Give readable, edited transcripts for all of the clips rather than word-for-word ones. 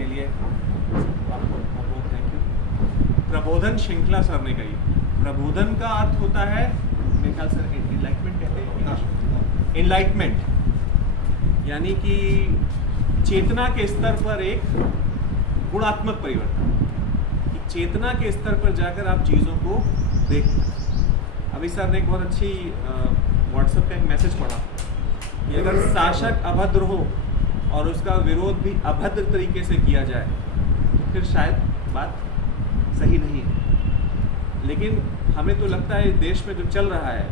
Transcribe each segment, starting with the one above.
इसके लिए आपको बहुत बहुत थैंक यू। प्रबोधन श्रृंखला सर ने कही। प्रबोधन का अर्थ होता है, मेरे ख्याल से इनलाइटमेंट कहते हैं, इनलाइटमेंट यानी कि चेतना के स्तर पर एक गुणात्मक परिवर्तन, कि चेतना के स्तर पर जाकर आप चीज़ों को देखें। अभी सर ने एक बहुत अच्छी व्हाट्सएप का एक मैसेज पढ़ा कि अगर शासक अभद्र हो और उसका विरोध भी अभद्र तरीके से किया जाए तो फिर शायद बात सही नहीं है। लेकिन हमें तो लगता है देश में जो चल रहा है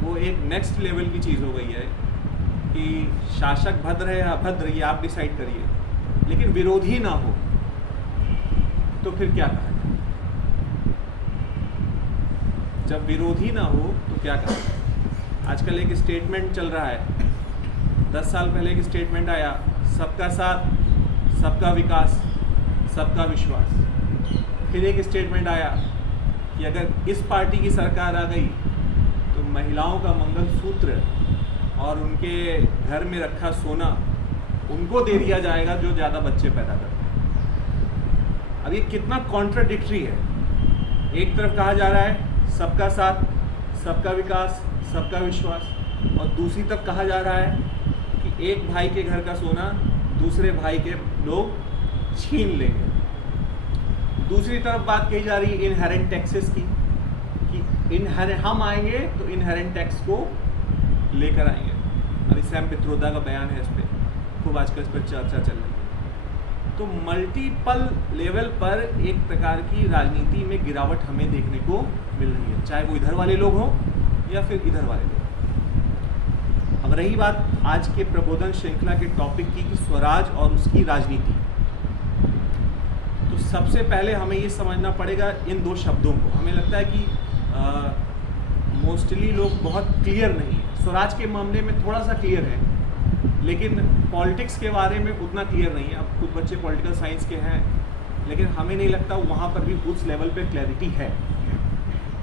वो एक नेक्स्ट लेवल की चीज़ हो गई है कि शासक भद्र है या अभद्र ये आप डिसाइड करिए, लेकिन विरोधी ना हो तो फिर क्या कहा जाए। जब विरोधी ना हो तो क्या कहा जाए। आजकल एक स्टेटमेंट चल रहा है, 10 साल पहले एक स्टेटमेंट आया, सबका साथ, सबका विकास, सबका विश्वास। फिर एक स्टेटमेंट आया कि अगर इस पार्टी की सरकार आ गई तो महिलाओं का मंगलसूत्र और उनके घर में रखा सोना उनको दे दिया जाएगा जो ज़्यादा बच्चे पैदा करते हैं। अब ये कितना कॉन्ट्राडिक्टरी है। एक तरफ कहा जा रहा है सबका साथ, सबका विकास, सबका विश्वास, और दूसरी तरफ कहा जा रहा है कि एक भाई के घर का सोना दूसरे भाई के लोग छीन लेंगे। दूसरी तरफ बात कही जा रही है इनहेरेंट टैक्सेस की, कि हम आएंगे तो इनहेरेंट टैक्स को लेकर आएंगे। अभी सैम पित्रोदा का बयान है इस पर, खूब आजकल इस पर चर्चा चल रही है। तो मल्टीपल लेवल पर एक प्रकार की राजनीति में गिरावट हमें देखने को मिल रही है, चाहे वो इधर वाले लोग हों या फिर इधर वाले लोग। अब रही बात आज के प्रबोधन श्रृंखला के टॉपिक की कि स्वराज और उसकी राजनीति, तो सबसे पहले हमें ये समझना पड़ेगा इन दो शब्दों को। हमें लगता है कि मोस्टली लोग बहुत क्लियर नहीं है। स्वराज के मामले में थोड़ा सा क्लियर है, लेकिन पॉलिटिक्स के बारे में उतना क्लियर नहीं है। अब कुछ बच्चे पॉलिटिकल साइंस के हैं, लेकिन हमें नहीं लगता वहाँ पर भी उस लेवल पे क्लैरिटी है।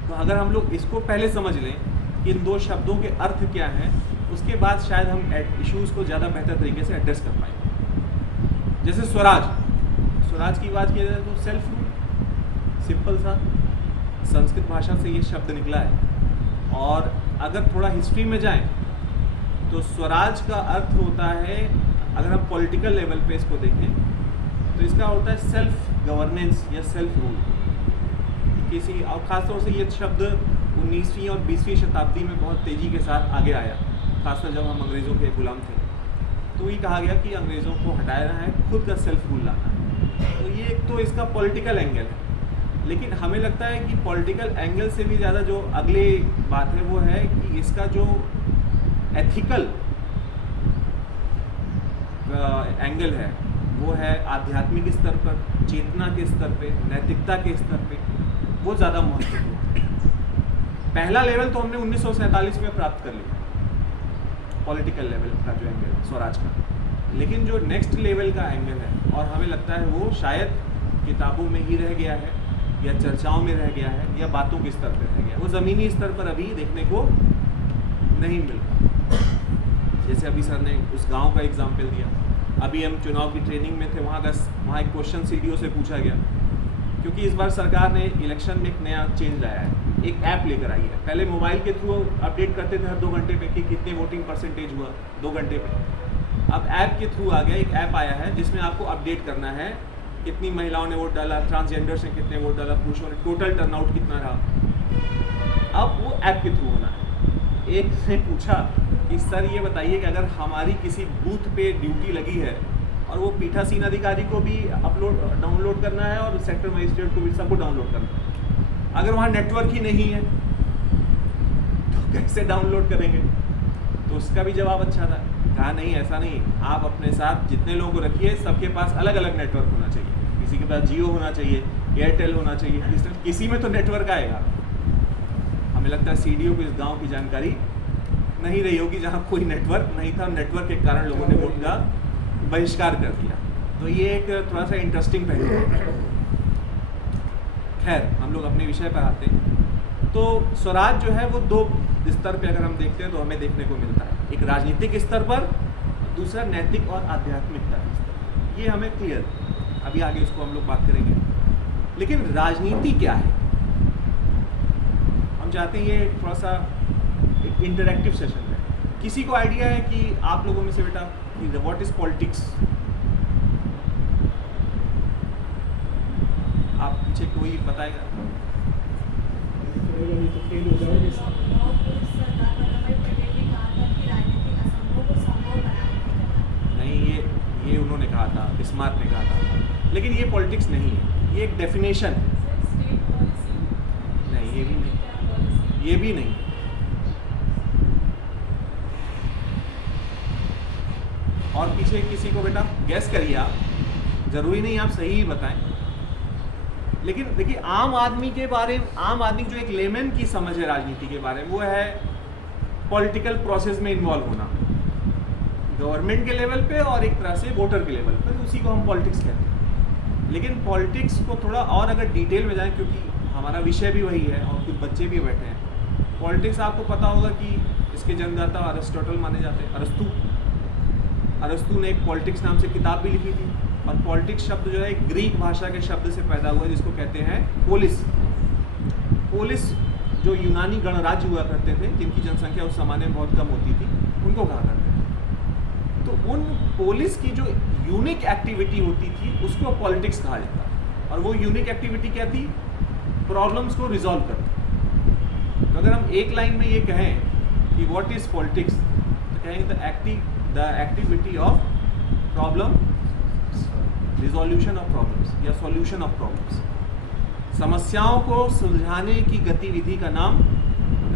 तो अगर हम लोग इसको पहले समझ लें कि इन दो शब्दों के अर्थ क्या हैं, उसके बाद शायद हम इश्यूज़ को ज़्यादा बेहतर तरीके से एड्रेस कर पाएंगे। जैसे स्वराज की बात की जाए तो सेल्फ रूल, सिंपल सा, संस्कृत भाषा से ये शब्द निकला है। और अगर थोड़ा हिस्ट्री में जाएं तो स्वराज का अर्थ होता है, अगर हम पॉलिटिकल लेवल पे इसको देखें तो इसका होता है सेल्फ गवर्नेंस या सेल्फ रूल किसी। और ख़ासतौर से ये शब्द 19वीं और 20वीं शताब्दी में बहुत तेज़ी के साथ आगे आया, खासकर जब हम अंग्रेज़ों के गुलाम थे। तो ये कहा गया कि अंग्रेज़ों को हटाना है, खुद का सेल्फ रूल लाना है। तो ये एक तो इसका पॉलिटिकल एंगल है। लेकिन हमें लगता है कि पॉलिटिकल एंगल से भी ज़्यादा जो अगली बात है वो है कि इसका जो एथिकल एंगल है वो है आध्यात्मिक स्तर पर, चेतना के स्तर पे, नैतिकता के स्तर पे, वो ज़्यादा महत्वपूर्ण है। पहला लेवल तो हमने 1947 में प्राप्त कर लिया, पॉलिटिकल लेवल का जो एंगल है स्वराज का। लेकिन जो नेक्स्ट लेवल का एंगल है, और हमें लगता है वो शायद किताबों में ही रह गया है या चर्चाओं में रह गया है या बातों के स्तर पर रह गया, वो ज़मीनी स्तर पर अभी देखने को नहीं मिल रहा। जैसे अभी सर ने उस गांव का एग्जाम्पल दिया। अभी हम चुनाव की ट्रेनिंग में थे, वहाँ एक क्वेश्चन सीडीओ से पूछा गया, क्योंकि इस बार सरकार ने इलेक्शन में एक नया चेंज लाया है, एक ऐप लेकर आई है। पहले मोबाइल के थ्रू अपडेट करते थे हर 2 घंटे पे कि कितने वोटिंग परसेंटेज हुआ 2 घंटे पे। अब ऐप के थ्रू आ गया, एक ऐप आया है जिसमें आपको अपडेट करना है कितनी महिलाओं ने वोट डाला, ट्रांसजेंडर्स ने कितने वोट डाला, पुरुषों ने, टोटल टर्नआउट कितना रहा। अब वो ऐप के थ्रू होना है। एक ने पूछा कि सर ये बताइए कि अगर हमारी किसी बूथ पे ड्यूटी लगी है और वो पीठासीन अधिकारी को भी डाउनलोड करना है और सेक्टर मजिस्ट्रेट को भी, सबको डाउनलोड करना है, अगर वहाँ नेटवर्क ही नहीं है तो कैसे डाउनलोड करेंगे? तो उसका भी जवाब अच्छा था, कहा नहीं ऐसा नहीं, आप अपने साथ जितने लोगों को रखिए सबके पास अलग अलग नेटवर्क होना चाहिए। किसी के पास जियो होना चाहिए, एयरटेल होना चाहिए, किसी में तो नेटवर्क आएगा। हमें लगता है सीडीओ को इस गांव की जानकारी नहीं रही होगी जहां कोई नेटवर्क नहीं था, नेटवर्क के कारण लोगों ने वोट का बहिष्कार कर दिया। तो ये एक थोड़ा सा इंटरेस्टिंग पहलू है। खैर, हम लोग अपने विषय पर आते हैं। तो स्वराज जो है वो 2 स्तर पे अगर हम देखते हैं तो हमें देखने को मिलता है, एक राजनीतिक स्तर पर, दूसरा नैतिक और आध्यात्मिकता के स्तर। ये हमें क्लियर है। अभी आगे उसको हम लोग बात करेंगे। लेकिन राजनीति क्या है, हम चाहते हैं ये थोड़ा सा एक इंटरैक्टिव सेशन है। किसी को आइडिया है कि आप लोगों में से बेटा कि व्हाट इज पॉलिटिक्स? आप पीछे कोई बताएगा? नहीं, ये उन्होंने कहा था, बिस्मार्क ने कहा था, लेकिन ये पॉलिटिक्स नहीं है, ये एक डेफिनेशन है। नहीं, ये भी नहीं, ये भी नहीं। और पीछे किसी को बेटा गैस करिए आप, जरूरी नहीं आप सही ही बताएं। लेकिन देखिए आम आदमी के बारे में, आम आदमी जो एक लेमन की समझ है राजनीति के बारे में, वो है पॉलिटिकल प्रोसेस में इन्वॉल्व होना, गवर्नमेंट के लेवल पे और एक तरह से वोटर के लेवल पे, उसी को हम पॉलिटिक्स कहते हैं। लेकिन पॉलिटिक्स को थोड़ा और अगर डिटेल में जाएं, क्योंकि हमारा विषय भी वही है और कुछ बच्चे भी बैठे हैं। पॉलिटिक्स आपको पता होगा कि इसके जन्मदाता अरिस्टोटल माने जाते हैं, अरस्तु ने एक पॉलिटिक्स नाम से किताब भी लिखी थी। और पॉलिटिक्स शब्द जो है एक ग्रीक भाषा के शब्द से पैदा हुआ है, जिसको कहते हैं पोलिस। पोलिस जो यूनानी गणराज्य हुआ करते थे, जिनकी जनसंख्या उस जमाने में बहुत कम होती थी, उनको कहा करते थे। तो उन पोलिस की जो यूनिक एक्टिविटी होती थी उसको पॉलिटिक्स कहा जाता है। और वो यूनिक एक्टिविटी क्या थी? प्रॉब्लम्स को रिजॉल्व करना। तो अगर हम एक लाइन में ये कहें कि व्हाट इज पॉलिटिक्स, तो कहेंगे the activity of problem resolution of problems या सॉल्यूशन ऑफ प्रॉब्लम्स। समस्याओं को सुलझाने की गतिविधि का नाम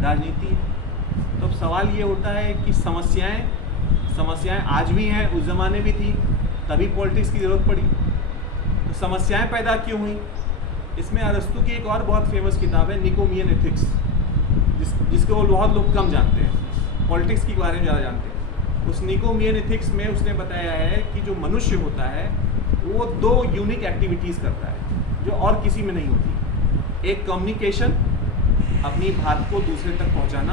राजनीति है। तो अब सवाल ये होता है कि समस्याएं आज भी हैं, उस ज़माने भी थी, तभी पॉलिटिक्स की ज़रूरत पड़ी। तो समस्याएं पैदा क्यों हुई? इसमें अरस्तु की एक और बहुत फेमस किताब है, निकोमियन एथिक्स, जिसको बहुत लोग कम जानते हैं, पॉलिटिक्स के बारे में ज़्यादा जानते हैं। उस निकोमियन एथिक्स में उसने बताया है कि जो मनुष्य होता है वो दो यूनिक एक्टिविटीज़ करता है जो और किसी में नहीं होती। एक कम्युनिकेशन, अपनी बात को दूसरे तक पहुंचाना,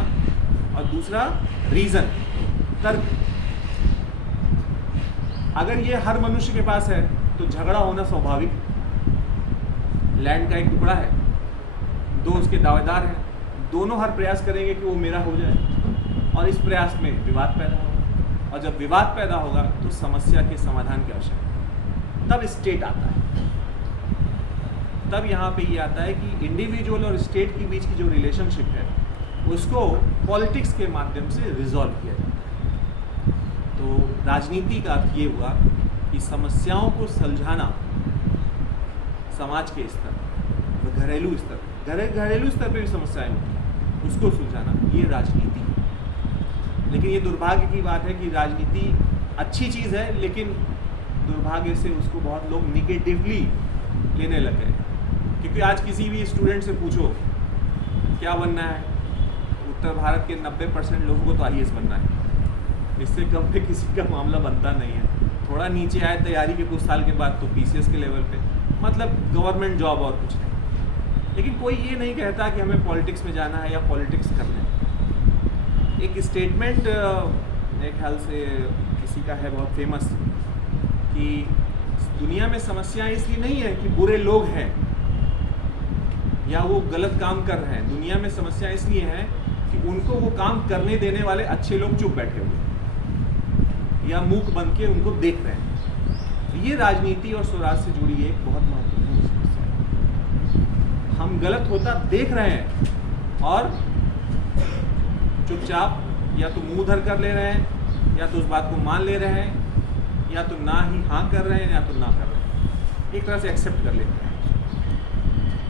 और दूसरा रीज़न, तर्क। अगर ये हर मनुष्य के पास है तो झगड़ा होना स्वाभाविक। लैंड का एक टुकड़ा है, दो उसके दावेदार हैं, दोनों हर प्रयास करेंगे कि वो मेरा हो जाए, और इस प्रयास में विवाद पैदा होगा। और जब विवाद पैदा होगा तो समस्या के समाधान की आवश्यकता, तब स्टेट आता है। तब यहाँ पे ये आता है कि इंडिविजुअल और स्टेट के बीच की जो रिलेशनशिप है उसको पॉलिटिक्स के माध्यम से रिजॉल्व किया जाता है। तो राजनीति का अर्थ ये हुआ कि समस्याओं को सुलझाना समाज के स्तर पर, घरेलू स्तर, घरेलू स्तर पर भी समस्याएं होती हैं, उसको सुलझाना, ये राजनीति है। लेकिन ये दुर्भाग्य की बात है कि राजनीति अच्छी चीज़ है, लेकिन दुर्भाग्य से उसको बहुत लोग निगेटिवली लेने लगे हैं। क्योंकि आज किसी भी स्टूडेंट से पूछो क्या बनना है, उत्तर भारत के 90% लोगों को तो IAS बनना है। इससे कम पे किसी का मामला बनता नहीं है। थोड़ा नीचे आए तैयारी के कुछ साल के बाद तो PCS के लेवल पे, मतलब गवर्नमेंट जॉब और कुछ नहीं। लेकिन कोई ये नहीं कहता कि हमें पॉलिटिक्स में जाना है या पॉलिटिक्स करना है। एक स्टेटमेंट मेरे ख्याल से किसी का है बहुत फेमस, कि दुनिया में समस्याएं इसलिए नहीं है कि बुरे लोग हैं या वो गलत काम कर रहे हैं। दुनिया में समस्याएं इसलिए हैं कि उनको वो काम करने देने वाले अच्छे लोग चुप बैठे हुए या मूक बन के उनको देख रहे हैं। ये राजनीति और स्वराज से जुड़ी एक बहुत महत्वपूर्ण समस्या है। हम गलत होता देख रहे हैं और चुपचाप या तो मुंह धर कर ले रहे हैं, या तो उस बात को मान ले रहे हैं, या तो ना ही हाँ कर रहे हैं या तो ना कर रहे हैं, एक तरह से एक्सेप्ट कर लेते हैं।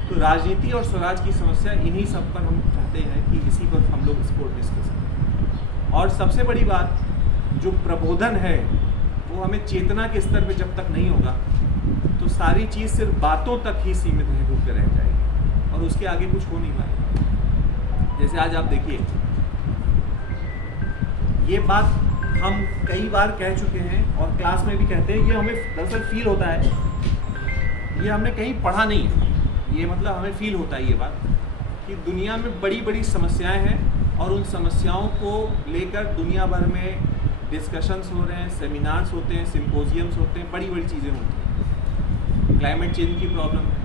तो राजनीति और स्वराज की समस्या इन्हीं सब पर हम चाहते हैं कि इसी पर हम लोग इसको डिस्कस करें। और सबसे बड़ी बात, जो प्रबोधन है वो हमें चेतना के स्तर पे जब तक नहीं होगा तो सारी चीज़ सिर्फ बातों तक ही सीमित रह जाएगी और उसके आगे कुछ हो नहीं पाएगा। जैसे आज आप देखिए, ये बात हम कई बार कह चुके हैं और क्लास में भी कहते हैं, ये हमें दरअसल फील होता है, ये हमने कहीं पढ़ा नहीं है, ये मतलब हमें फील होता है ये बात कि दुनिया में बड़ी बड़ी समस्याएं हैं और उन समस्याओं को लेकर दुनिया भर में डिस्कशंस हो रहे हैं, सेमिनार्स होते हैं, सिम्पोजियम्स होते हैं, बड़ी बड़ी चीज़ें होती हैं। क्लाइमेट चेंज की प्रॉब्लम है,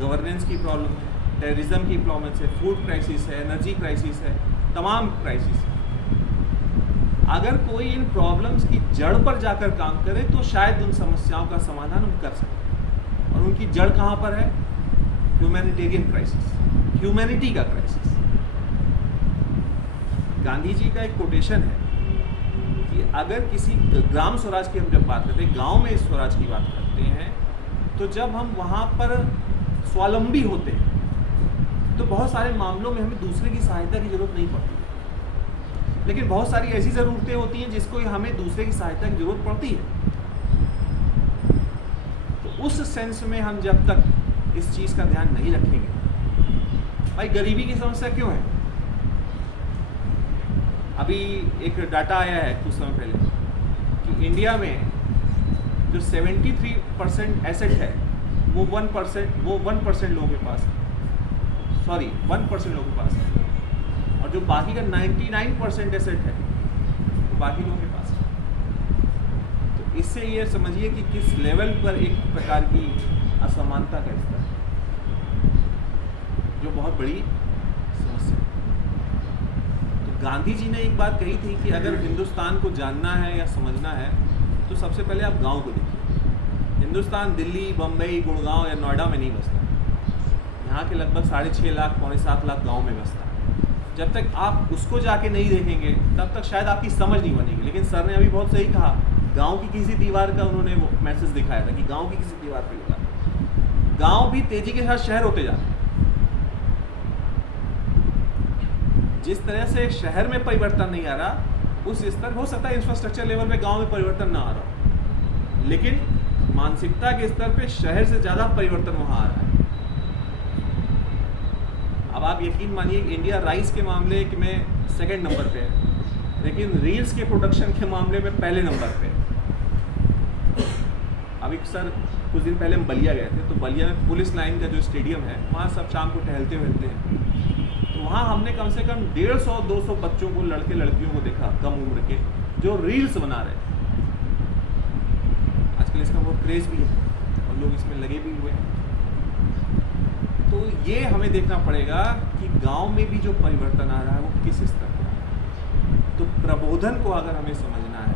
गवर्नेंस की प्रॉब्लम है, टेररिज्म की प्रॉब्लम है, फूड क्राइसिस है, एनर्जी क्राइसिस है, तमाम क्राइसिस है। अगर कोई इन प्रॉब्लम्स की जड़ पर जाकर काम करे तो शायद उन समस्याओं का समाधान हम कर सकते हैं। और उनकी जड़ कहाँ पर है? ह्यूमैनिटेरियन क्राइसिस, ह्यूमैनिटी का क्राइसिस। गांधी जी का एक कोटेशन है कि अगर किसी ग्राम स्वराज की हम जब बात करते हैं, गांव में स्वराज की बात करते हैं, तो जब हम वहाँ पर स्वावलंबी होते हैं तो बहुत सारे मामलों में हमें दूसरे की सहायता की जरूरत नहीं पड़ती। लेकिन बहुत सारी ऐसी ज़रूरतें होती हैं जिसको हमें दूसरे की सहायता की जरूरत पड़ती है। तो उस सेंस में हम जब तक इस चीज़ का ध्यान नहीं रखेंगे, भाई गरीबी की समस्या क्यों है? अभी एक डाटा आया है कुछ समय पहले कि इंडिया में जो 73% एसेट है वो 1% लोगों के पास है, सॉरी 1% लोगों के पास है, और जो बाकी का 99% एसेट है वो बाकी लोगों के पास है। तो इससे ये समझिए कि किस लेवल पर एक प्रकार की असमानता का स्तर है, जो बहुत बड़ी समस्या है। तो गांधी जी ने एक बात कही थी कि अगर हिंदुस्तान को जानना है या समझना है तो सबसे पहले आप गांव को देखिए। हिंदुस्तान दिल्ली, बम्बई, गुड़गांव या नोएडा में नहीं बसता। यहाँ के लगभग 6.5 लाख, 7.25 लाख गाँव में बसता है। जब तक आप उसको जाके नहीं देखेंगे तब तक शायद आपकी समझ नहीं बनेगी। लेकिन सर ने अभी बहुत सही कहा, गांव की किसी दीवार का उन्होंने वो मैसेज दिखाया था कि गांव की किसी दीवार पे लगा। गांव भी तेजी के साथ शहर होते जाते हैं। जिस तरह से शहर में परिवर्तन नहीं आ रहा, उस स्तर हो सकता है इंफ्रास्ट्रक्चर लेवल पे गांव में परिवर्तन ना आ रहा हो, लेकिन मानसिकता के स्तर पे शहर से ज़्यादा परिवर्तन वहाँ आ रहा है। अब आप यकीन मानिए कि इंडिया राइस के मामले में सेकंड नंबर पे है, लेकिन रील्स के प्रोडक्शन के मामले में पहले नंबर पे है। अभी सर कुछ दिन पहले हम बलिया गए थे, तो बलिया में पुलिस लाइन का जो स्टेडियम है वहाँ सब शाम को टहलते हैं। तो वहाँ हमने कम से कम 150-200 बच्चों को, लड़के लड़कियों को देखा कम उम्र के, जो रील्स बना रहे थे। आजकल इसका बहुत क्रेज़ भी है और लोग इसमें लगे भी हुए हैं। तो ये हमें देखना पड़ेगा कि गांव में भी जो परिवर्तन आ रहा है वो किस स्तर पर आ रहा है। तो प्रबोधन को अगर हमें समझना है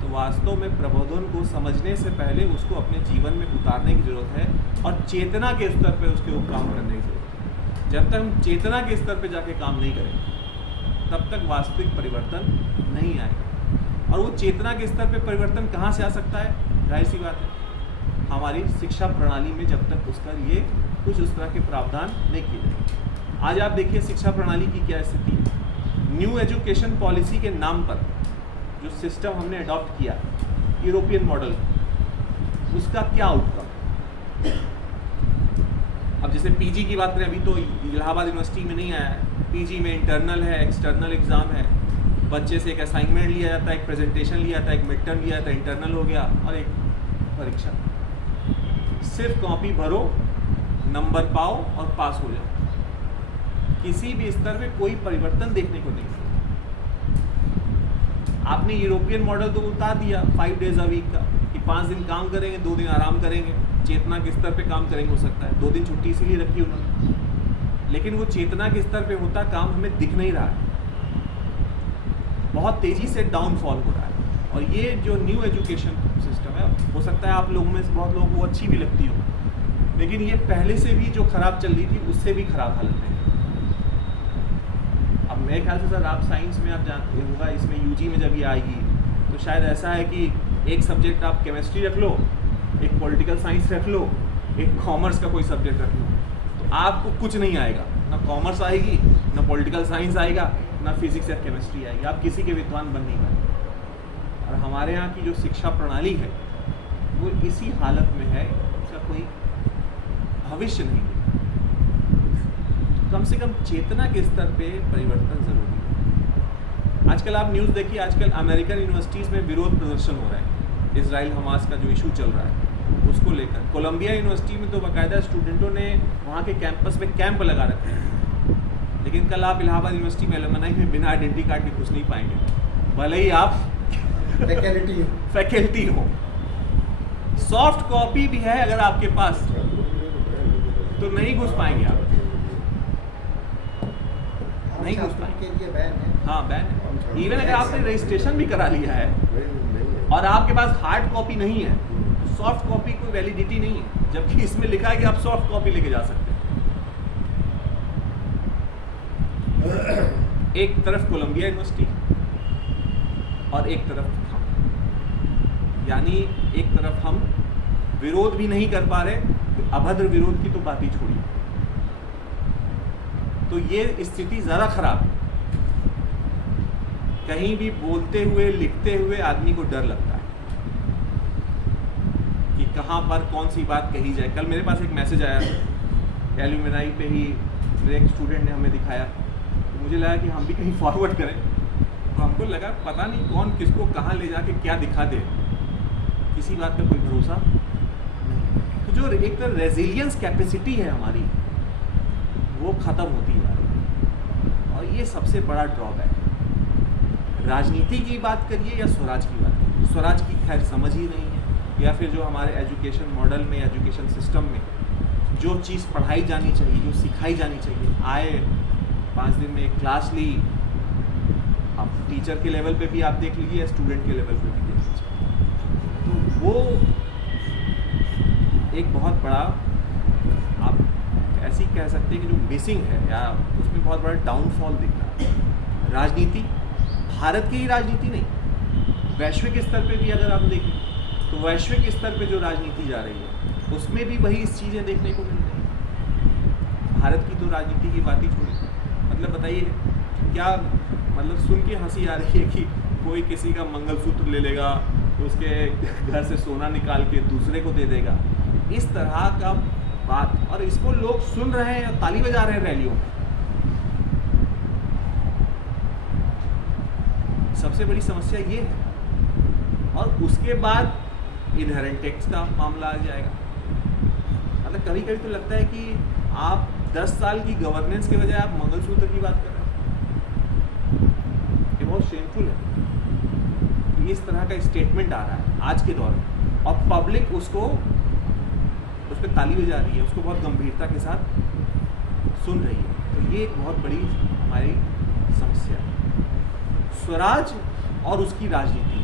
तो वास्तव में प्रबोधन को समझने से पहले उसको अपने जीवन में उतारने की ज़रूरत है और चेतना के स्तर पर उसके ऊपर काम करने की ज़रूरत है। जब तक हम चेतना के स्तर पर जाके काम नहीं करेंगे तब तक वास्तविक परिवर्तन नहीं आएगा। और वो चेतना के स्तर पर परिवर्तन कहाँ से आ सकता है? जाहिर सी बात है, हमारी शिक्षा प्रणाली में जब तक उसका ये कुछ उस तरह के प्रावधान नहीं किए जाए। आज आप देखिए शिक्षा प्रणाली की क्या स्थिति है। न्यू एजुकेशन पॉलिसी के नाम पर जो सिस्टम हमने अडॉप्ट किया यूरोपियन मॉडल, उसका क्या आउटकम? अब जैसे पीजी की बात करें, अभी तो इलाहाबाद यूनिवर्सिटी में नहीं आया है। पीजी में इंटरनल है, एक्सटर्नल एग्ज़ाम है, बच्चे से एक असाइनमेंट लिया जाता है, एक प्रेजेंटेशन लिया जाता है, एक मिड टर्म लिया जाता है, इंटरनल हो गया और एक परीक्षा। सिर्फ कॉपी भरो, नंबर पाओ और पास हो जाओ। किसी भी स्तर में कोई परिवर्तन देखने को नहीं मिला। आपने यूरोपियन मॉडल तो उतार दिया 5 डेज अ वीक का, कि 5 दिन काम करेंगे, 2 दिन आराम करेंगे। चेतना के स्तर पे काम करेंगे, हो सकता है 2 दिन छुट्टी इसीलिए रखी उन्होंने, लेकिन वो चेतना के स्तर पे होता काम हमें दिख नहीं रहा है। बहुत तेज़ी से डाउनफॉल हो रहा है। और ये जो न्यू एजुकेशन सिस्टम है, हो सकता है आप लोगों में से बहुत लोगों को अच्छी भी लगती हो, लेकिन ये पहले से भी जो खराब चल रही थी उससे भी खराब हालत है। अब मेरे ख्याल से सर आप साइंस में आप जानते होगा, इसमें यूजी में जब ये आएगी तो शायद ऐसा है कि एक सब्जेक्ट आप केमिस्ट्री रख लो, एक पॉलिटिकल साइंस रख लो, एक कॉमर्स का कोई सब्जेक्ट रख लो, तो आपको कुछ नहीं आएगा। ना कॉमर्स आएगी, ना पॉलिटिकल साइंस आएगा, ना फिजिक्स या केमिस्ट्री आएगी। आप किसी के विद्वान बन नहीं पाएंगे। और हमारे यहाँ की जो शिक्षा प्रणाली है वो इसी हालत में है, उसका कोई भविष्य नहीं है। कम से कम चेतना के स्तर पे परिवर्तन जरूरी है। आजकल आप न्यूज़ देखिए, आजकल अमेरिकन यूनिवर्सिटीज़ में विरोध प्रदर्शन हो रहे हैं, इजराइल हमास का जो इशू चल रहा है उसको लेकर। कोलंबिया यूनिवर्सिटी में तो बाकायदा स्टूडेंटों ने वहाँ के कैंपस में कैंप लगा रखे हैं। लेकिन कल आप इलाहाबाद यूनिवर्सिटी में एलुमनाई में बिना आइडेंटिटी कार्ड के घुस नहीं पाएंगे, भले ही आप फैकल्टी हो। सॉफ्ट कॉपी भी है अगर आपके पास तो नहीं घुस पाएंगे आप, नहीं घुस पाएंगे। के लिए बैन है। हाँ बैन है। इवन अगर आपने रजिस्ट्रेशन भी करा लिया है और आपके पास हार्ड कॉपी नहीं है तो सॉफ्ट कॉपी कोई वैलिडिटी नहीं है, जबकि इसमें लिखा है कि आप सॉफ्ट कॉपी लेके जा सकते हैं। एक तरफ कोलंबिया यूनिवर्सिटी और एक तरफ हम, यानी एक तरफ हम विरोध भी नहीं कर पा रहे, तो अभद्र विरोध की तो बात ही छोड़िए। तो ये स्थिति ज़्यादा खराब है। कहीं भी बोलते हुए लिखते हुए आदमी को डर लगता है कि कहाँ पर कौन सी बात कही जाए। कल मेरे पास एक मैसेज आया एल्यूमिनाई पे ही, मेरे एक स्टूडेंट ने हमें दिखाया, तो मुझे लगा कि हम भी कहीं फॉरवर्ड करें, तो हमको लगा पता नहीं कौन किसको कहाँ ले जाके क्या दिखा दे, किसी बात का कोई भरोसा नहीं। तो जो एक तरह रेजिलियंस कैपेसिटी है हमारी वो ख़त्म होती जा रही है, और ये सबसे बड़ा ड्रॉबैक है। राजनीति की बात करिए या स्वराज की बात करिए, स्वराज की खैर समझ ही नहीं है, या फिर जो हमारे एजुकेशन मॉडल में, एजुकेशन सिस्टम में जो चीज़ पढ़ाई जानी चाहिए, जो सिखाई जानी चाहिए, आए 5 दिन में एक क्लास ली, आप टीचर के लेवल पे भी आप देख लीजिए या स्टूडेंट के लेवल पे भी देख लीजिए, तो वो एक बहुत बड़ा, आप ऐसी कह सकते हैं कि जो मिसिंग है या उसमें बहुत बड़ा डाउनफॉल दिख रहा है। राजनीति, भारत की ही राजनीति नहीं, वैश्विक स्तर पे भी अगर आप देखें तो वैश्विक स्तर पे जो राजनीति जा रही है उसमें भी वही चीज़ें देखने को मिल रही हैं। भारत की तो राजनीति की बात ही छोड़िए, मतलब बताइए क्या, मतलब सुन के हंसी आ रही है कि कोई किसी का मंगलसूत्र ले लेगा तो उसके घर से सोना निकाल के दूसरे को दे देगा, इस तरह का बात, और इसको लोग सुन रहे हैं और ताली बजा रहे हैं रैलियों में। सबसे बड़ी समस्या ये है। और उसके बाद इनहेरेंट टैक्स का मामला आ जाएगा। मतलब कभी कभी तो लगता है कि आप 10 साल की गवर्नेंस के बजाय आप मंगलसूत्र की बात कर रहे हैं, ये बहुत शेमफुल है। इस तरह का स्टेटमेंट आ रहा है आज के दौर में, और पब्लिक उसको, उस पर ताली बजा रही है, उसको बहुत गंभीरता के साथ सुन रही है। तो ये एक बहुत बड़ी हमारी समस्या है। स्वराज और उसकी राजनीति,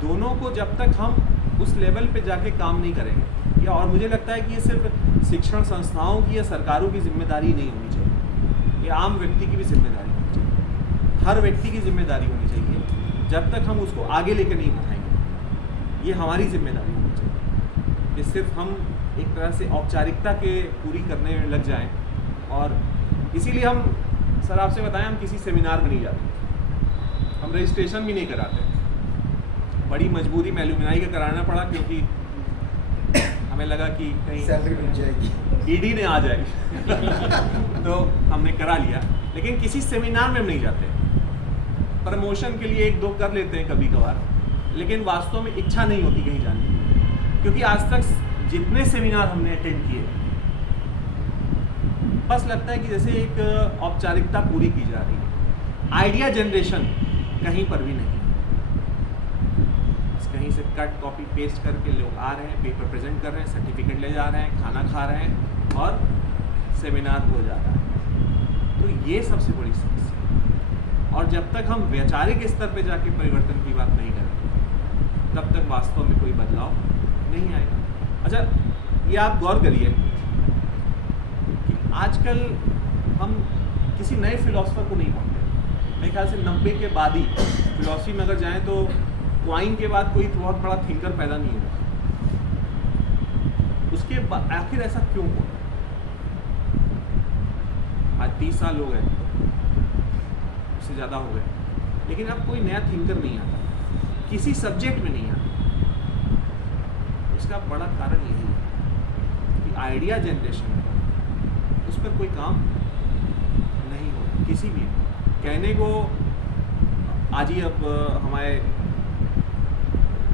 दोनों को जब तक हम उस लेवल पे जाके काम नहीं करेंगे, या और मुझे लगता है कि ये सिर्फ शिक्षण संस्थाओं की या सरकारों की जिम्मेदारी नहीं होनी चाहिए, ये आम व्यक्ति की भी जिम्मेदारी होनी चाहिए। हर व्यक्ति की जिम्मेदारी होनी चाहिए। जब तक हम उसको आगे लेकर नहीं बढ़ाएंगे, ये हमारी जिम्मेदारी होनी चाहिए कि सिर्फ हम एक तरह से औपचारिकता के पूरी करने में लग जाएं। और इसीलिए हम, सर आपसे बताएं, हम किसी सेमिनार में नहीं जाते, हम रजिस्ट्रेशन भी नहीं कराते। बड़ी मजबूरी में एल्यूमिनाई का कराना पड़ा, क्योंकि हमें लगा कि कहीं सैलरी मिल जाएगी, ईडी ने आ जाएगी तो हमने करा लिया। लेकिन किसी सेमिनार में हम नहीं जाते, प्रमोशन के लिए 1-2 कर लेते हैं कभी कभार, लेकिन वास्तव में इच्छा नहीं होती कहीं जाने की। क्योंकि आज तक जितने सेमिनार हमने अटेंड किए, बस लगता है कि जैसे एक औपचारिकता पूरी की जा रही है, आइडिया जनरेशन कहीं पर भी नहीं। बस कहीं से कट कॉपी पेस्ट करके लोग आ रहे हैं, पेपर प्रेजेंट कर रहे हैं, सर्टिफिकेट ले जा रहे हैं, खाना खा रहे हैं और सेमिनार हो जा रहा है। तो ये सबसे बड़ी समस्या है। और जब तक हम वैचारिक स्तर पे जाके परिवर्तन की बात नहीं करेंगे, तब तक वास्तव में कोई बदलाव नहीं आएगा। अच्छा, ये आप गौर करिए कि आजकल हम किसी नए फिलोसफर को नहीं पढ़ते। मेरे ख्याल से 90 के बाद ही फिलॉसफी में अगर जाएं तो क्वाइन के बाद कोई बहुत बड़ा थिंकर पैदा नहीं हुआ। उसके बाद आखिर ऐसा क्यों हुआ? आज 30 साल हो गए, उससे ज़्यादा हो गए, लेकिन अब कोई नया थिंकर नहीं आता, किसी सब्जेक्ट में नहीं आता। इसका बड़ा कारण यही है कि आइडिया जनरेशन, उस पर कोई काम नहीं हो किसी भी। कहने को आज ही, अब हमारे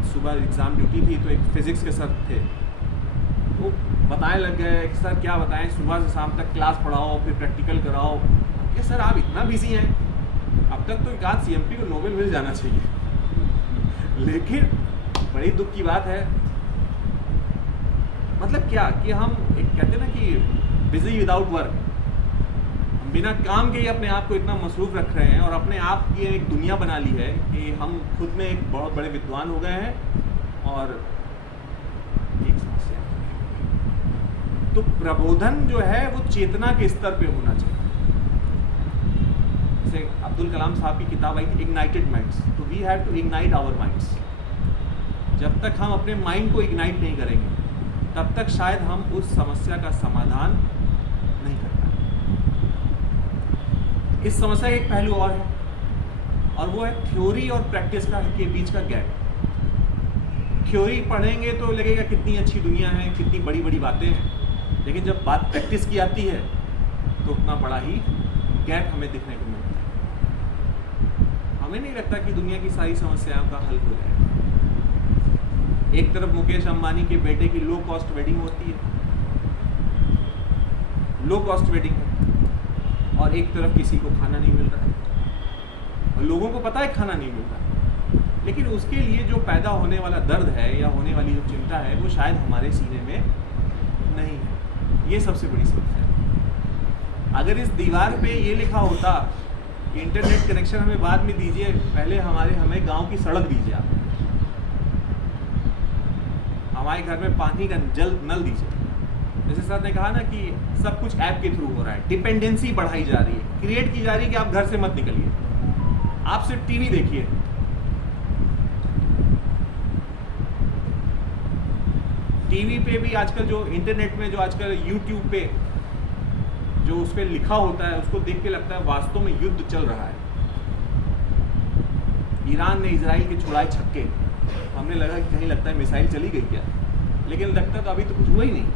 सुबह एग्ज़ाम ड्यूटी थी तो एक फिज़िक्स के सर थे, वो बताने लग गए कि सर क्या बताएं, सुबह से शाम तक क्लास पढ़ाओ, फिर प्रैक्टिकल कराओ। कि सर आप इतना बिजी हैं, अब तक तो एक आध CMP को नोबेल मिल जाना चाहिए। लेकिन बड़ी दुख की बात है मतलब क्या कि हम एक कहते हैं ना कि बिजी विदाउट वर्क, बिना काम के ही अपने आप को इतना मसरूफ रख रहे हैं और अपने आप की एक दुनिया बना ली है कि हम खुद में एक बहुत बड़े विद्वान हो गए हैं। और एक समस्या है, तो प्रबोधन जो है वो चेतना के स्तर पे होना चाहिए। जैसे अब्दुल कलाम साहब की किताब आई थी इग्नाइटेड माइंड्स, तो we have to ignite our minds. जब तक हम अपने माइंड को इग्नाइट नहीं करेंगे तब तक शायद हम उस समस्या का समाधान नहीं कर पाएंगे। इस समस्या का एक पहलू और है, और वो है थ्योरी और प्रैक्टिस के बीच का गैप। थ्योरी पढ़ेंगे तो लगेगा कितनी अच्छी दुनिया है, कितनी बड़ी बड़ी बातें हैं, लेकिन जब बात प्रैक्टिस की आती है तो उतना बड़ा ही गैप हमें दिखने को मिलता है। हमें नहीं लगता कि दुनिया की सारी समस्याओं का हल हो जाएगा। एक तरफ मुकेश अंबानी के बेटे की लो कॉस्ट वेडिंग होती है, लो कॉस्ट वेडिंग है, और एक तरफ किसी को खाना नहीं मिल रहा है, और लोगों को पता है खाना नहीं मिल रहा है, लेकिन उसके लिए जो पैदा होने वाला दर्द है या होने वाली जो चिंता है वो शायद हमारे सीने में नहीं है। ये सबसे बड़ी समस्या है। अगर इस दीवार पे ये लिखा होता कि इंटरनेट कनेक्शन हमें बाद में दीजिए, पहले हमें गांव की सड़क दीजिए, आप हमारे घर में पानी का जल नल दीजिए। जैसे सर ने कहा ना कि सब कुछ ऐप के थ्रू हो रहा है, डिपेंडेंसी बढ़ाई जा रही है, क्रिएट की जा रही है कि आप घर से मत निकलिए, आप सिर्फ टीवी देखिए। टीवी पे भी आजकल जो इंटरनेट में जो आजकल यूट्यूब पे जो उस पर लिखा होता है उसको देख के लगता है वास्तव में युद्ध चल रहा है। ईरान ने इजराइल के छुड़ाए छक्के, हमने लगा कि कहीं लगता है मिसाइल चली गई क्या, लेकिन लगता तो अभी तो कुछ हुआ ही नहीं।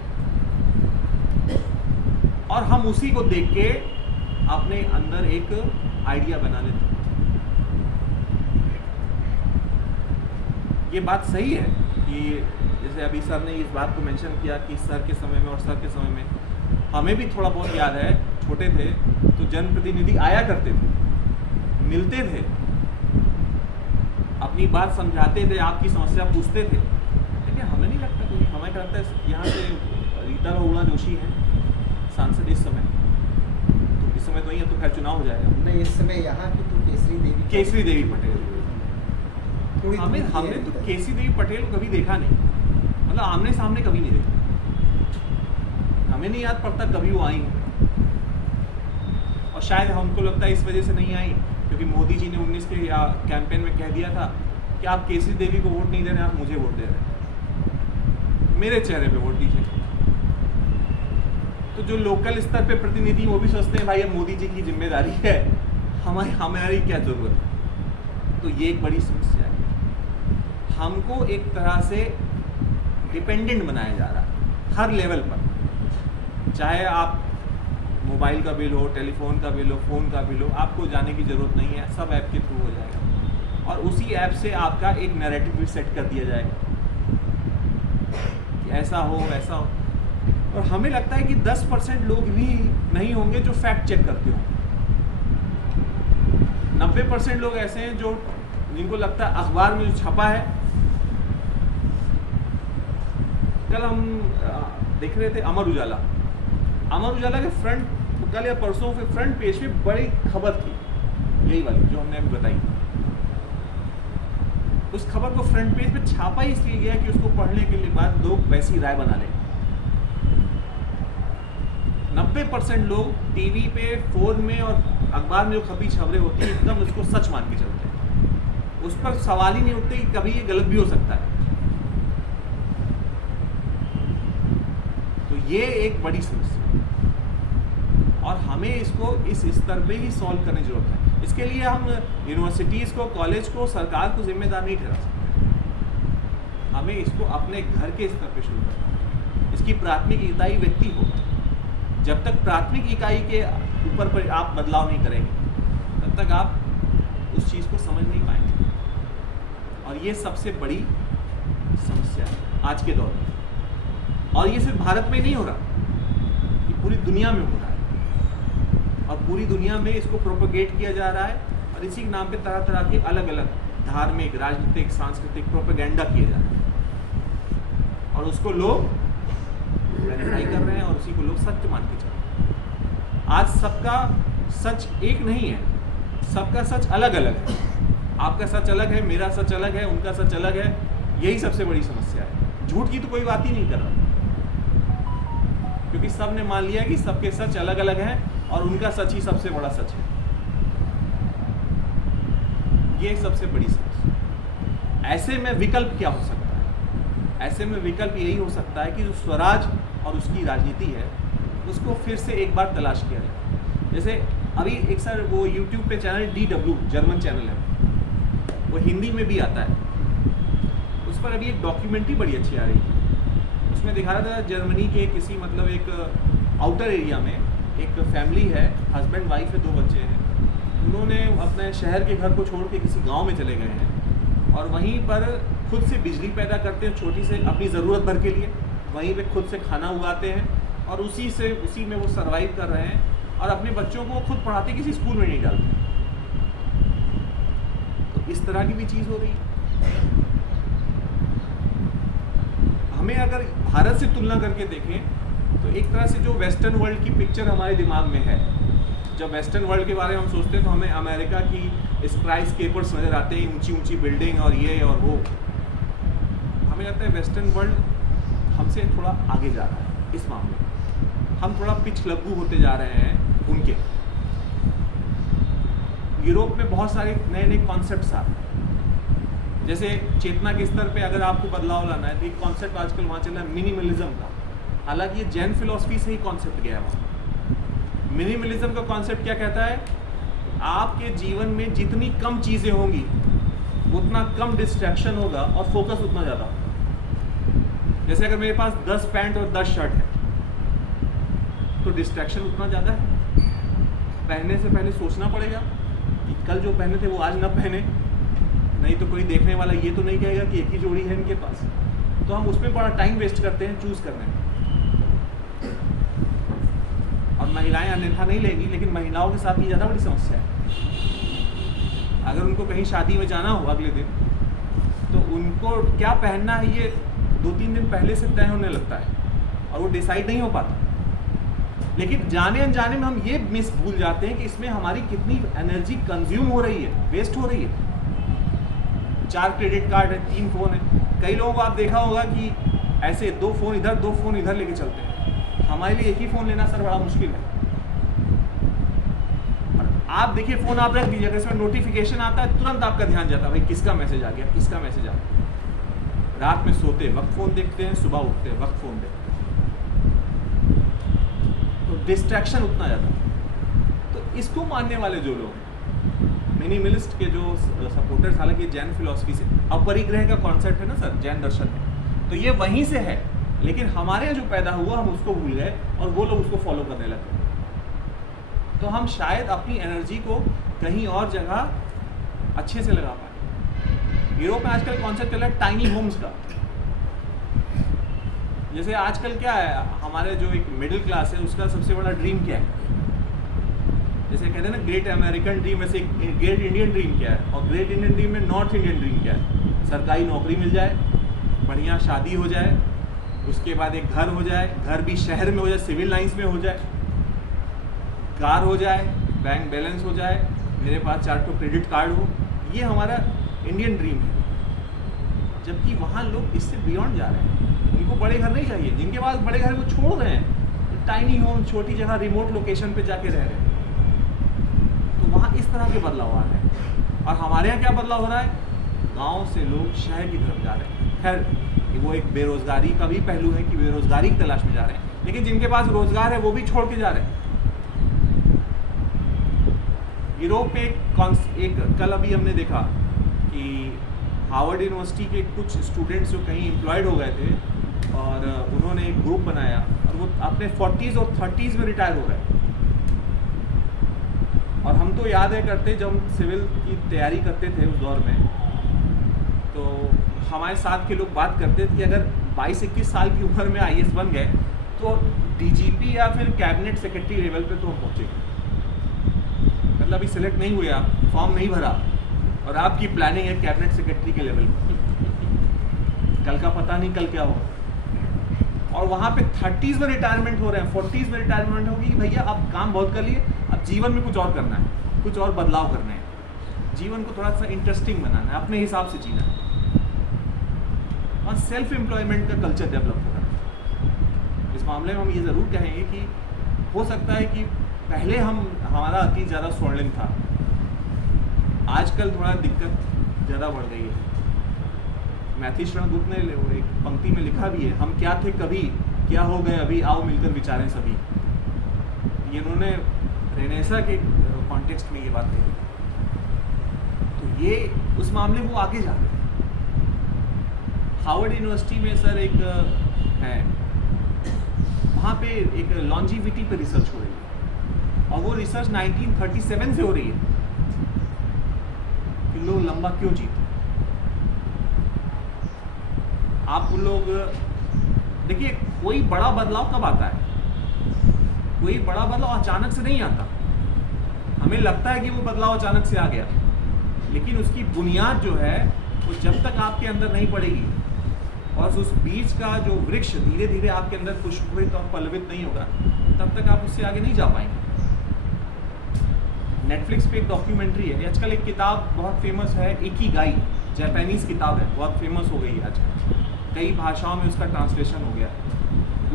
और हम उसी को देख के अपने अंदर एक आइडिया बना लेते हैं। ये बात सही है कि जैसे अभी सर ने इस बात को मेंशन किया कि सर के समय में और सर के समय में हमें भी थोड़ा बहुत याद है, छोटे थे तो जनप्रतिनिधि आया करते थे, मिलते थे, अपनी बात समझाते थे, आपकी समस्या पूछते थे, लेकिन हमें नहीं लगता कोई, हमें लगता है यहाँ से रीता बहुगुणा जोशी है सांसद इस समय, तो इस समय तो ही तो खैर चुनाव हो जाएगा नहीं, इस समय यहाँ की तो केसरी देवी पटेल। हमने तो केसरी देवी पटेल को कभी देखा नहीं, मतलब आमने सामने कभी नहीं देखा, हमें नहीं याद पड़ता कभी वो आई। और शायद हमको लगता है इस वजह से नहीं आई क्योंकि मोदी जी ने 19 के या कैंपेन में कह दिया था कि आप केसरी देवी को वोट नहीं दे रहे, आप मुझे वोट दे रहे हैं, मेरे चेहरे पे वोट दीजिए। तो जो लोकल स्तर पे प्रतिनिधि वो भी सोचते हैं भाई अब मोदी जी की जिम्मेदारी है, हमारी क्या जरूरत है। तो ये एक बड़ी समस्या है, हमको एक तरह से डिपेंडेंट बनाया जा रहा है हर लेवल पर, चाहे आप मोबाइल का बिल हो, टेलीफोन का बिल हो, फ़ोन का बिल हो, आपको जाने की ज़रूरत नहीं है, सब ऐप के थ्रू हो जाएगा, और उसी ऐप से आपका एक नैरेटिव भी सेट कर दिया जाएगा कि ऐसा हो वैसा हो। और हमें लगता है कि 10% लोग भी नहीं होंगे जो फैक्ट चेक करते हों, 90% लोग ऐसे हैं जो जिनको लगता है अखबार में जो छपा है। कल हम देख रहे थे अमर उजाला के फ्रंट, कल या परसों के फ्रंट पेज पे बड़ी खबर थी, यही वाली जो हमने अभी बताई। उस खबर को फ्रंट पेज पे छापा ही इसलिए गया कि उसको पढ़ने के लिए बाद लोग वैसी राय बना लें। 90% लोग टीवी पे, फोन में और अखबार में जो खबरी खबरें होती हैं एकदम उसको सच मान के चलते हैं, उस पर सवाल ही नहीं उठते कि कभी ये गलत भी हो सकता है। तो ये एक बड़ी समस्या है और हमें इसको इस स्तर पे ही सॉल्व करने की जरूरत है। इसके लिए हम यूनिवर्सिटीज़ को, कॉलेज को, सरकार को जिम्मेदार नहीं ठहरा सकते। हमें इसको अपने घर के स्तर पे शुरू करना है। इसकी प्राथमिक इकाई व्यक्ति होगा। जब तक प्राथमिक इकाई के ऊपर पर आप बदलाव नहीं करेंगे तब तक आप उस चीज़ को समझ नहीं पाएंगे, और ये सबसे बड़ी समस्या है आज के दौर में। और ये सिर्फ भारत में नहीं हो रहा, ये पूरी दुनिया में हो रहा है, और पूरी दुनिया में इसको प्रोपेगेट किया जा रहा है, और इसी के नाम पे तरह तरह के अलग अलग धार्मिक, राजनीतिक, सांस्कृतिक प्रोपेगेंडा किए जा रहे हैं, और उसको लोग वेरीफाई कर रहे हैं और उसी को लोग सत्य मान के चल रहे हैं। आज सबका सच एक नहीं है, सबका सच अलग अलग है। आपका सच अलग है, मेरा सच अलग है, उनका सच अलग है। यही सबसे बड़ी समस्या है। झूठ की तो कोई बात ही नहीं कर रहा, क्योंकि सब ने मान लिया कि सबके सच अलग अलग हैं और उनका सच ही सबसे बड़ा सच है। ये सबसे बड़ी समस्या। ऐसे में विकल्प क्या हो सकता है? ऐसे में विकल्प यही हो सकता है कि जो स्वराज और उसकी राजनीति है उसको फिर से एक बार तलाश किया जाए। जैसे अभी एक सर वो YouTube पे चैनल DW जर्मन चैनल है, वो हिंदी में भी आता है। उस पर अभी एक डॉक्यूमेंट्री बड़ी अच्छी आ रही थी। उसमें दिखा रहा था जर्मनी के किसी मतलब एक आउटर एरिया में एक फैमिली है, हस्बैंड वाइफ है, 2 बच्चे हैं। उन्होंने अपने शहर के घर को छोड़ के किसी गांव में चले गए हैं और वहीं पर खुद से बिजली पैदा करते हैं छोटी से अपनी ज़रूरत भर के लिए। वहीं पे खुद से खाना उगाते हैं और उसी में वो सर्वाइव कर रहे हैं और अपने बच्चों को खुद पढ़ाते, किसी स्कूल में नहीं डालते। तो इस तरह की भी चीज़ हो रही है। हमें अगर भारत से तुलना करके देखें तो एक तरह से जो वेस्टर्न वर्ल्ड की पिक्चर हमारे दिमाग में है, जब वेस्टर्न वर्ल्ड के बारे में हम सोचते हैं तो हमें अमेरिका की स्काईस्केपर्स नज़र आते हैं, ऊंची ऊंची बिल्डिंग और ये और वो। हमें लगता है वेस्टर्न वर्ल्ड हमसे थोड़ा आगे जा रहा है इस मामले में। हम थोड़ा पिछलग्गू होते जा रहे हैं उनके। यूरोप में बहुत सारे नए नए कॉन्सेप्ट्स आ रहे हैं। जैसे चेतना के स्तर पे अगर आपको बदलाव लाना है तो एक कॉन्सेप्ट आजकल वहाँ चल रहा है मिनिमलिज्म का। हालांकि ये जैन फिलॉसफी से ही कॉन्सेप्ट गया है वहाँ। मिनिमलिज्म का कॉन्सेप्ट क्या कहता है? आपके जीवन में जितनी कम चीज़ें होंगी उतना कम डिस्ट्रैक्शन होगा और फोकस उतना ज़्यादा होगा। जैसे अगर मेरे पास 10 पैंट और 10 शर्ट है तो डिस्ट्रैक्शन उतना ज़्यादा है। पहनने से पहले सोचना पड़ेगा कि कल जो पहने थे वो आज ना पहने, नहीं तो कोई देखने वाला ये तो नहीं कहेगा कि एक ही जोड़ी है इनके पास। तो हम उसमें बड़ा टाइम वेस्ट करते हैं चूज़ करने में। और महिलाएं अन्यथा नहीं लेंगी, लेकिन महिलाओं के साथ ये ज़्यादा बड़ी समस्या है। अगर उनको कहीं शादी में जाना हो अगले दिन तो उनको क्या पहनना है ये 2-3 दिन पहले से तय होने लगता है और वो डिसाइड नहीं हो पाता। लेकिन जाने अनजाने में हम ये मिस भूल जाते हैं कि इसमें हमारी कितनी एनर्जी कंज्यूम हो रही है, वेस्ट हो रही है। 4 क्रेडिट कार्ड है, 3 फ़ोन है। कई लोगों को आप देखा होगा कि ऐसे 2 फ़ोन इधर 2 फ़ोन इधर लेके चलते हैं। हमारे लिए एक ही फ़ोन लेना सर बड़ा मुश्किल है। आप देखिए फ़ोन आप रख दीजिए, इसमें नोटिफिकेशन आता है तुरंत आपका ध्यान जाता है भाई किसका मैसेज आ गया, किसका मैसेज आ गया। रात में सोते वक्त फ़ोन देखते हैं, सुबह उठते वक्त फ़ोन देखते हैं, तो डिस्ट्रैक्शन उतना ज़्यादा। तो इसको मानने वाले जो लोग मिनिमलिस्ट के जो सपोर्टर्स, हालांकि जैन फिलॉसफी से अपरिग्रह का कॉन्सेप्ट है ना सर, जैन दर्शन है, तो ये वहीं से है। लेकिन हमारे यहाँ जो पैदा हुआ हम उसको भूल गए और वो लोग उसको फॉलो करने लगे। तो हम शायद अपनी एनर्जी को कहीं और जगह अच्छे से लगा पाए। यूरोप में आजकल कॉन्सेप्ट चल रहा है टाइनी होम्स का। जैसे आजकल क्या है, हमारे जो एक मिडिल क्लास है उसका सबसे बड़ा ड्रीम क्या है? जैसे कहते हैं ना ग्रेट अमेरिकन ड्रीम, वैसे ग्रेट इंडियन ड्रीम क्या है? और ग्रेट इंडियन ड्रीम में नॉर्थ इंडियन ड्रीम क्या है? सरकारी नौकरी मिल जाए, बढ़िया शादी हो जाए, उसके बाद एक घर हो जाए, घर भी शहर में हो जाए, सिविल लाइंस में हो जाए, कार हो जाए, बैंक बैलेंस हो जाए, मेरे पास 4 क्रेडिट कार्ड हो। ये हमारा इंडियन ड्रीम है। जबकि वहाँ लोग इससे बियॉन्ड जा रहे हैं। उनको बड़े घर नहीं चाहिए। जिनके पास बड़े घर वो छोड़ रहे हैं, टाइनी होम, छोटी जगह, रिमोट लोकेशन पे जाके रह रहे हैं। तो वहाँ इस तरह के बदलाव आ रहे हैं। और हमारे यहाँ क्या बदलाव हो रहा है? गाँव से लोग शहर की तरफ जा रहे हैं। खैर वो एक बेरोजगारी का भी पहलू है कि बेरोजगारी की तलाश में जा रहे हैं, लेकिन जिनके पास रोजगार है वो भी छोड़ के जा रहे हैं। यूरोप में एक कल अभी हमने देखा कि हार्वर्ड यूनिवर्सिटी के कुछ स्टूडेंट्स जो कहीं एम्प्लॉयड हो गए थे और उन्होंने एक ग्रुप बनाया और वो अपने 40s और 30s में रिटायर हो गए। और हम तो याद है करते जब हम सिविल की तैयारी करते थे उस दौर में, तो हमारे साथ के लोग बात करते थे कि अगर 22-21 साल की उम्र में IAS बन गए तो DGP या फिर कैबिनेट सेक्रेटरी लेवल पे तो हम पहुँचेंगे। मतलब अभी सिलेक्ट नहीं हुए, आप फॉर्म नहीं भरा और आपकी प्लानिंग है कैबिनेट सेक्रेटरी के लेवल पर। कल का पता नहीं कल क्या होगा। और वहाँ पे 30s में रिटायरमेंट हो रहे हैं, 40s में रिटायरमेंट होगी कि भैया अब काम बहुत कर लिए, अब जीवन में कुछ और करना है, कुछ और बदलाव करने हैं, जीवन को थोड़ा सा इंटरेस्टिंग बनाना है, अपने हिसाब से जीना है, और सेल्फ एम्प्लॉयमेंट का कल्चर डेवलप होगा। इस मामले में हम ये ज़रूर कहेंगे कि हो सकता है कि पहले हमारा अति ज़्यादा स्वर्णिम था, आजकल थोड़ा दिक्कत ज़्यादा बढ़ गई है। मैथिली शरण गुप्त ने एक पंक्ति में लिखा भी है, हम क्या थे कभी, क्या हो गए अभी, आओ मिलकर विचारें सभी। ये इन्होंने रेनेसा के कॉन्टेक्स्ट में ये बात कही। तो ये उस मामले में वो आगे जा रहे हैं। हार्वर्ड यूनिवर्सिटी में सर एक है, वहाँ पे एक लॉन्जिविटी पे रिसर्च हो रही है, और वो रिसर्च 1937 से हो रही है कि लोग लंबा क्यों जीते। आप लोग देखिए, कोई बड़ा बदलाव कब आता है? कोई बड़ा बदलाव अचानक से नहीं आता। हमें लगता है कि वो बदलाव अचानक से आ गया, लेकिन उसकी बुनियाद जो है वो जब तक आपके अंदर नहीं पड़ेगी और उस बीज का जो वृक्ष धीरे धीरे आपके अंदर पुष्पित और पल्लवित नहीं होगा, तब तक आप उससे आगे नहीं जा पाएंगे। नेटफ्लिक्स पे एक डॉक्यूमेंट्री है, आजकल एक किताब बहुत फेमस है, इकिगाई, जापानीज किताब है, बहुत फेमस हो गई है आजकल, कई भाषाओं में उसका ट्रांसलेशन हो गया है।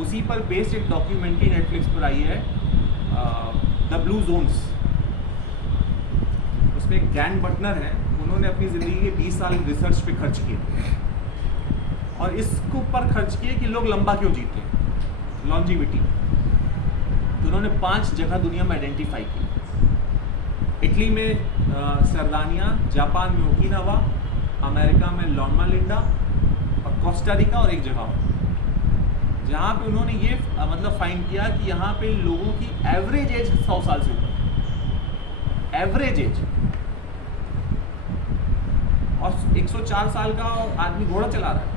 उसी पर बेस्ड एक डॉक्यूमेंट्री नेटफ्लिक्स पर आई है, द ब्लू जोन्स। उसमें एक डैन बटनर है, उन्होंने अपनी ज़िंदगी के 20 साल रिसर्च पे खर्च किए, और इसको पर खर्च किए कि लोग लंबा क्यों जीते हैं, लॉन्जिविटी। तो उन्होंने 5 जगह दुनिया में आइडेंटिफाई की। इटली में सरदानिया, जापान में ओकिनावा, अमेरिका में लोमा लिंडा, और कोस्टा रिका, और एक जगह जहाँ पे उन्होंने ये मतलब फाइंड किया कि यहाँ पे लोगों की एवरेज एज 100 साल से ऊपर, एवरेज एज। और 104 साल का आदमी घोड़ा चला रहा है,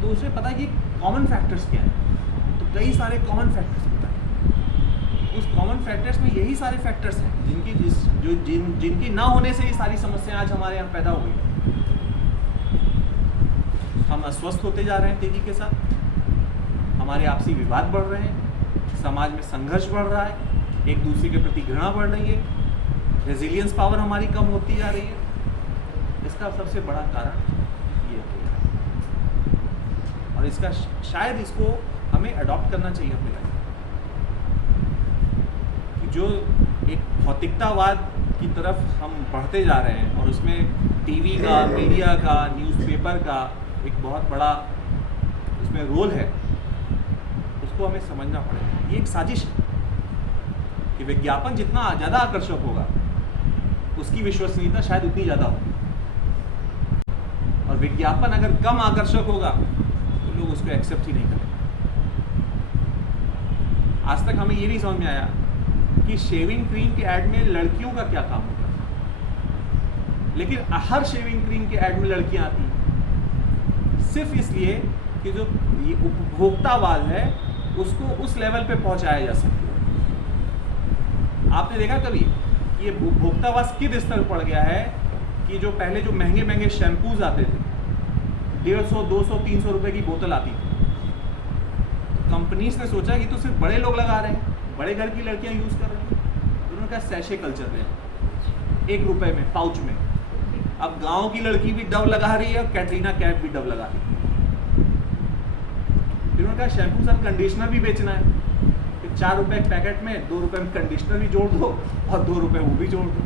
तो उसे पता है कि कॉमन फैक्टर्स क्या है। तो कई सारे कॉमन फैक्टर्स बताए, उस कॉमन फैक्टर्स में यही सारे फैक्टर्स हैं जिनकी ना होने से ये सारी समस्याएं आज हमारे यहाँ पैदा हो गई। हम अस्वस्थ होते जा रहे हैं तेजी के साथ, हमारे आपसी विवाद बढ़ रहे हैं, समाज में संघर्ष बढ़ रहा है, एक दूसरे के प्रति घृणा बढ़ रही है, रेजिलियंस पावर हमारी कम होती जा रही है। इसका सबसे बड़ा कारण ये है, और इसका शायद इसको हमें अडॉप्ट करना चाहिए अपने लाइफ कि जो एक भौतिकतावाद की तरफ हम बढ़ते जा रहे हैं, और उसमें टीवी का, मीडिया का, न्यूज़पेपर का एक बहुत बड़ा उसमें रोल है, उसको हमें समझना पड़ेगा। ये एक साजिश है कि विज्ञापन जितना ज़्यादा आकर्षक होगा, उसकी विश्वसनीयता शायद उतनी ज़्यादा होगी, और विज्ञापन अगर कम आकर्षक होगा तो लोग उसको एक्सेप्ट ही नहीं करेंगे। आज तक हमें ये नहीं समझ में आया कि शेविंग क्रीम के ऐड में लड़कियों का क्या काम होता है, लेकिन हर शेविंग क्रीम के ऐड में लड़कियां आती हैं, सिर्फ इसलिए कि जो ये उपभोक्तावाद है उसको उस लेवल पे पहुंचाया जा सके। आपने देखा कभी ये उपभोक्तावाद किस स्तर पर पड़ गया है कि जो पहले जो महंगे महंगे शैम्पूज आते थे, 150, 200, 300 रुपए की बोतल आती थी, कंपनीज ने सोचा कि तो सिर्फ बड़े लोग लगा रहे हैं, बड़े घर की लड़कियां यूज़ कर रही हैं, तो उन्होंने कहा सैशे कल्चर ले, 1 रुपए में, पाउच में। अब गांव की लड़की भी डव लगा रही है, कैटरीना कैफ भी डव लगा रही है। फिर उन्होंने कहा शैम्पू सर कंडीशनर भी बेचना है, फिर 4 रुपए पैकेट में 2 रुपए में कंडीशनर भी जोड़ दो और 2 रुपए वो भी जोड़ दो।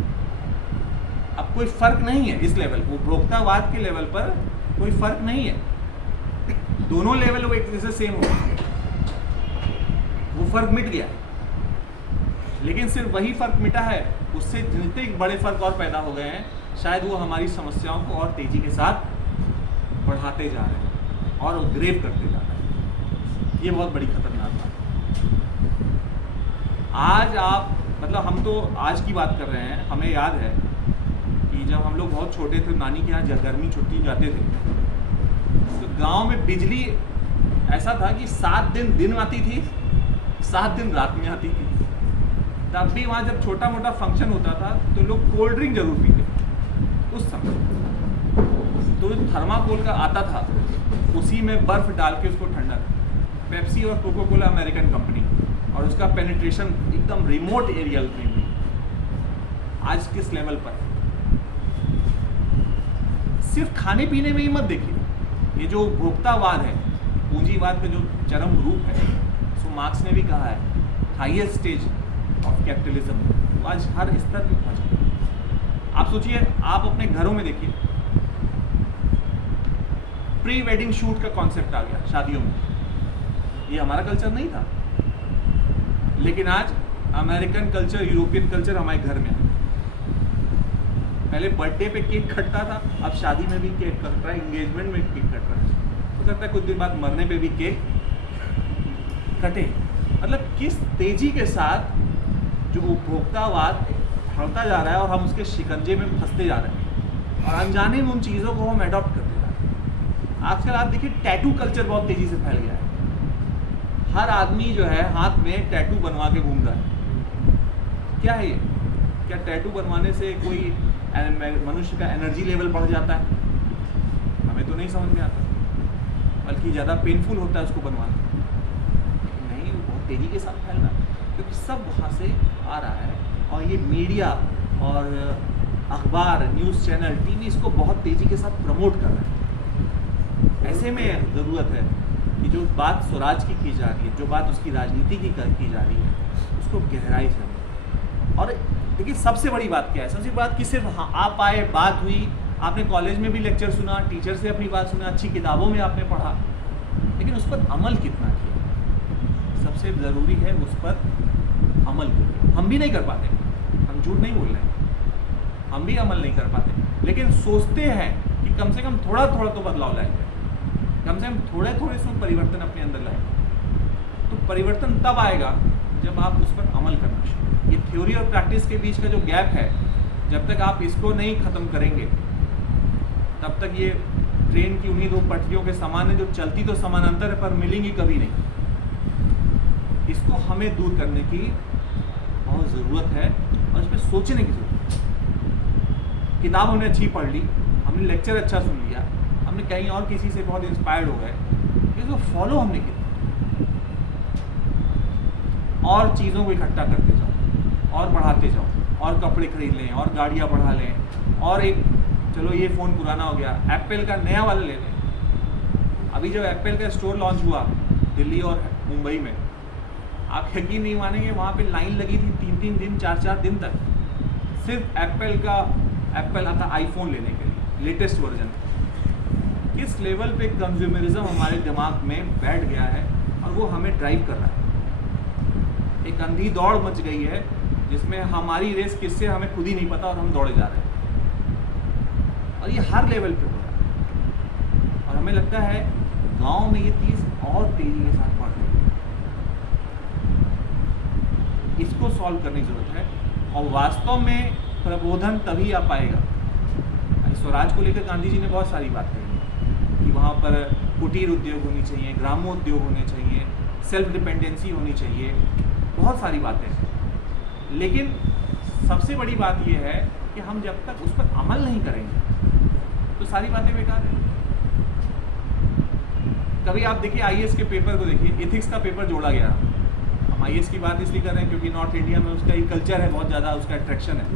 अब कोई फर्क नहीं है इस लेवल, उपभोक्तावाद के लेवल पर कोई फर्क नहीं है, दोनों लेवल वो एक जैसे सेम हो गए, वो फर्क मिट गया। लेकिन सिर्फ वही फर्क मिटा है, उससे जितने बड़े फर्क और पैदा हो गए हैं, शायद वो हमारी समस्याओं को और तेजी के साथ बढ़ाते जा रहे हैं और ग्रेव करते जा रहे हैं। ये बहुत बड़ी खतरनाक बात है। आज आप मतलब हम तो आज की बात कर रहे हैं, हमें याद है कि जब हम लोग बहुत छोटे थे, नानी के यहाँ गर्मी छुट्टी जाते थे, तो गांव में बिजली ऐसा था कि 7 दिन दिन आती थी, 7 दिन रात में आती थी। तब भी वहाँ जब छोटा मोटा फंक्शन होता था तो लोग कोल्ड ड्रिंक जरूर पीते उस समय। तो जो थर्माकोल का आता था उसी में बर्फ़ डाल के उसको ठंडा कर। पेप्सी और कोको कोला अमेरिकन कंपनी, और उसका पेनिट्रेशन एकदम रिमोट एरियल में आज किस लेवल पर है। सिर्फ खाने पीने में ही मत देखिए, ये जो उपभोक्तावाद है, पूंजीवाद का जो चरम रूप है, सो मार्क्स ने भी कहा है हाईएस्ट स्टेज ऑफ कैपिटलिज्म, तो आज हर स्तर पे पहुंच गया। आप सोचिए, आप अपने घरों में देखिए, प्री वेडिंग शूट का कॉन्सेप्ट आ गया शादियों में। ये हमारा कल्चर नहीं था, लेकिन आज अमेरिकन कल्चर, यूरोपियन कल्चर हमारे घर में है। पहले बर्थडे पे केक कटता था, अब शादी में भी केक कट रहा है, एंगेजमेंट में केक कट रहा है, हो सकता है कुछ दिन बाद मरने पे भी केक कटे। मतलब किस तेजी के साथ जो उपभोक्तावाद बढ़ता जा रहा है और हम उसके शिकंजे में फंसते जा रहे हैं, और अनजाने में उन चीज़ों को हम अडॉप्ट करते जा रहे हैं। आजकल आप देखिए, टैटू कल्चर बहुत तेजी से फैल गया है। हर आदमी जो है हाथ में टैटू बनवा के घूम रहा है। क्या है ये? क्या टैटू बनवाने से कोई मनुष्य का एनर्जी लेवल बढ़ जाता है? हमें तो नहीं समझ में आता, बल्कि ज़्यादा पेनफुल होता है उसको बनवाना। नहीं, वो बहुत तेज़ी के साथ फैल रहा है, क्योंकि सब वहाँ से आ रहा है, और ये मीडिया और अखबार, न्यूज़ चैनल, टीवी इसको बहुत तेज़ी के साथ प्रमोट कर रहे हैं। ऐसे में ज़रूरत है कि जो बात स्वराज की जा रही है, जो बात उसकी राजनीति की जा रही है, उसको गहराई से। और देखिए, सबसे बड़ी बात क्या है? सबसे बड़ी बात कि सिर्फ हाँ आप आए, बात हुई, आपने कॉलेज में भी लेक्चर सुना, टीचर से अपनी बात सुना, अच्छी किताबों में आपने पढ़ा, लेकिन उस पर अमल कितना किया? सबसे ज़रूरी है उस पर अमल। हम भी नहीं कर पाते, हम झूठ नहीं बोल रहे हैं, हम भी अमल नहीं कर पाते, लेकिन सोचते हैं कि कम से कम थोड़ा थोड़ा तो बदलाव लाएंगे, कम से कम थोड़े थोड़े से परिवर्तन अपने अंदर लाएंगे। तो परिवर्तन तब आएगा जब आप उस पर अमल करना शुरू। ये थ्योरी और प्रैक्टिस के बीच का जो गैप है, जब तक आप इसको नहीं ख़त्म करेंगे, तब तक ये ट्रेन की उन्हीं दो पटरियों के समान है जो चलती तो समानांतर है पर मिलेंगी कभी नहीं। इसको हमें दूर करने की बहुत ज़रूरत है, और इस पर सोचने की ज़रूरत है। किताब हमने अच्छी पढ़ ली, हमने लेक्चर अच्छा सुन लिया, हमने कहीं और किसी से बहुत इंस्पायर्ड हो गए, इसको फॉलो हमने किया, और चीज़ों को इकट्ठा करते जाओ और बढ़ाते जाओ, और कपड़े खरीद लें, और गाड़ियाँ बढ़ा लें, और एक चलो ये फ़ोन पुराना हो गया, एप्पल का नया वाला ले लें। अभी जब एप्पल का स्टोर लॉन्च हुआ दिल्ली और मुंबई में, आप यकीन नहीं मानेंगे, वहाँ पे लाइन लगी थी 3-3 दिन, 4-4 दिन तक, सिर्फ एप्पल आता आईफोन लेने के लिए, लेटेस्ट वर्जन। किस लेवल पे कंज्यूमरिज्म हमारे दिमाग में बैठ गया है, और वो हमें ड्राइव कर रहा है। एक अंधी दौड़ मच गई है, जिसमें हमारी रेस किससे हमें खुद ही नहीं पता, और हम दौड़े जा रहे हैं, और ये हर लेवल पे हो रहा है। और हमें लगता है गांव में ये चीज़ और तेजी के साथ बढ़ रही है। इसको सॉल्व करने की ज़रूरत है, और वास्तव में प्रबोधन तभी आ पाएगा। स्वराज को लेकर गांधी जी ने बहुत सारी बात कही कि वहाँ पर कुटीर उद्योग होनी चाहिए, ग्रामोद्योग होने चाहिए, सेल्फ डिपेंडेंसी होनी चाहिए, बहुत सारी बातें। लेकिन सबसे बड़ी बात यह है कि हम जब तक उस पर अमल नहीं करेंगे तो सारी बातें बेकार हैं। कभी आप देखिए आईएएस के पेपर को देखिए, एथिक्स का पेपर जोड़ा गया। हम आईएएस की बात इसलिए कर रहे हैं क्योंकि नॉर्थ इंडिया में उसका एक कल्चर है, बहुत ज़्यादा उसका अट्रैक्शन है।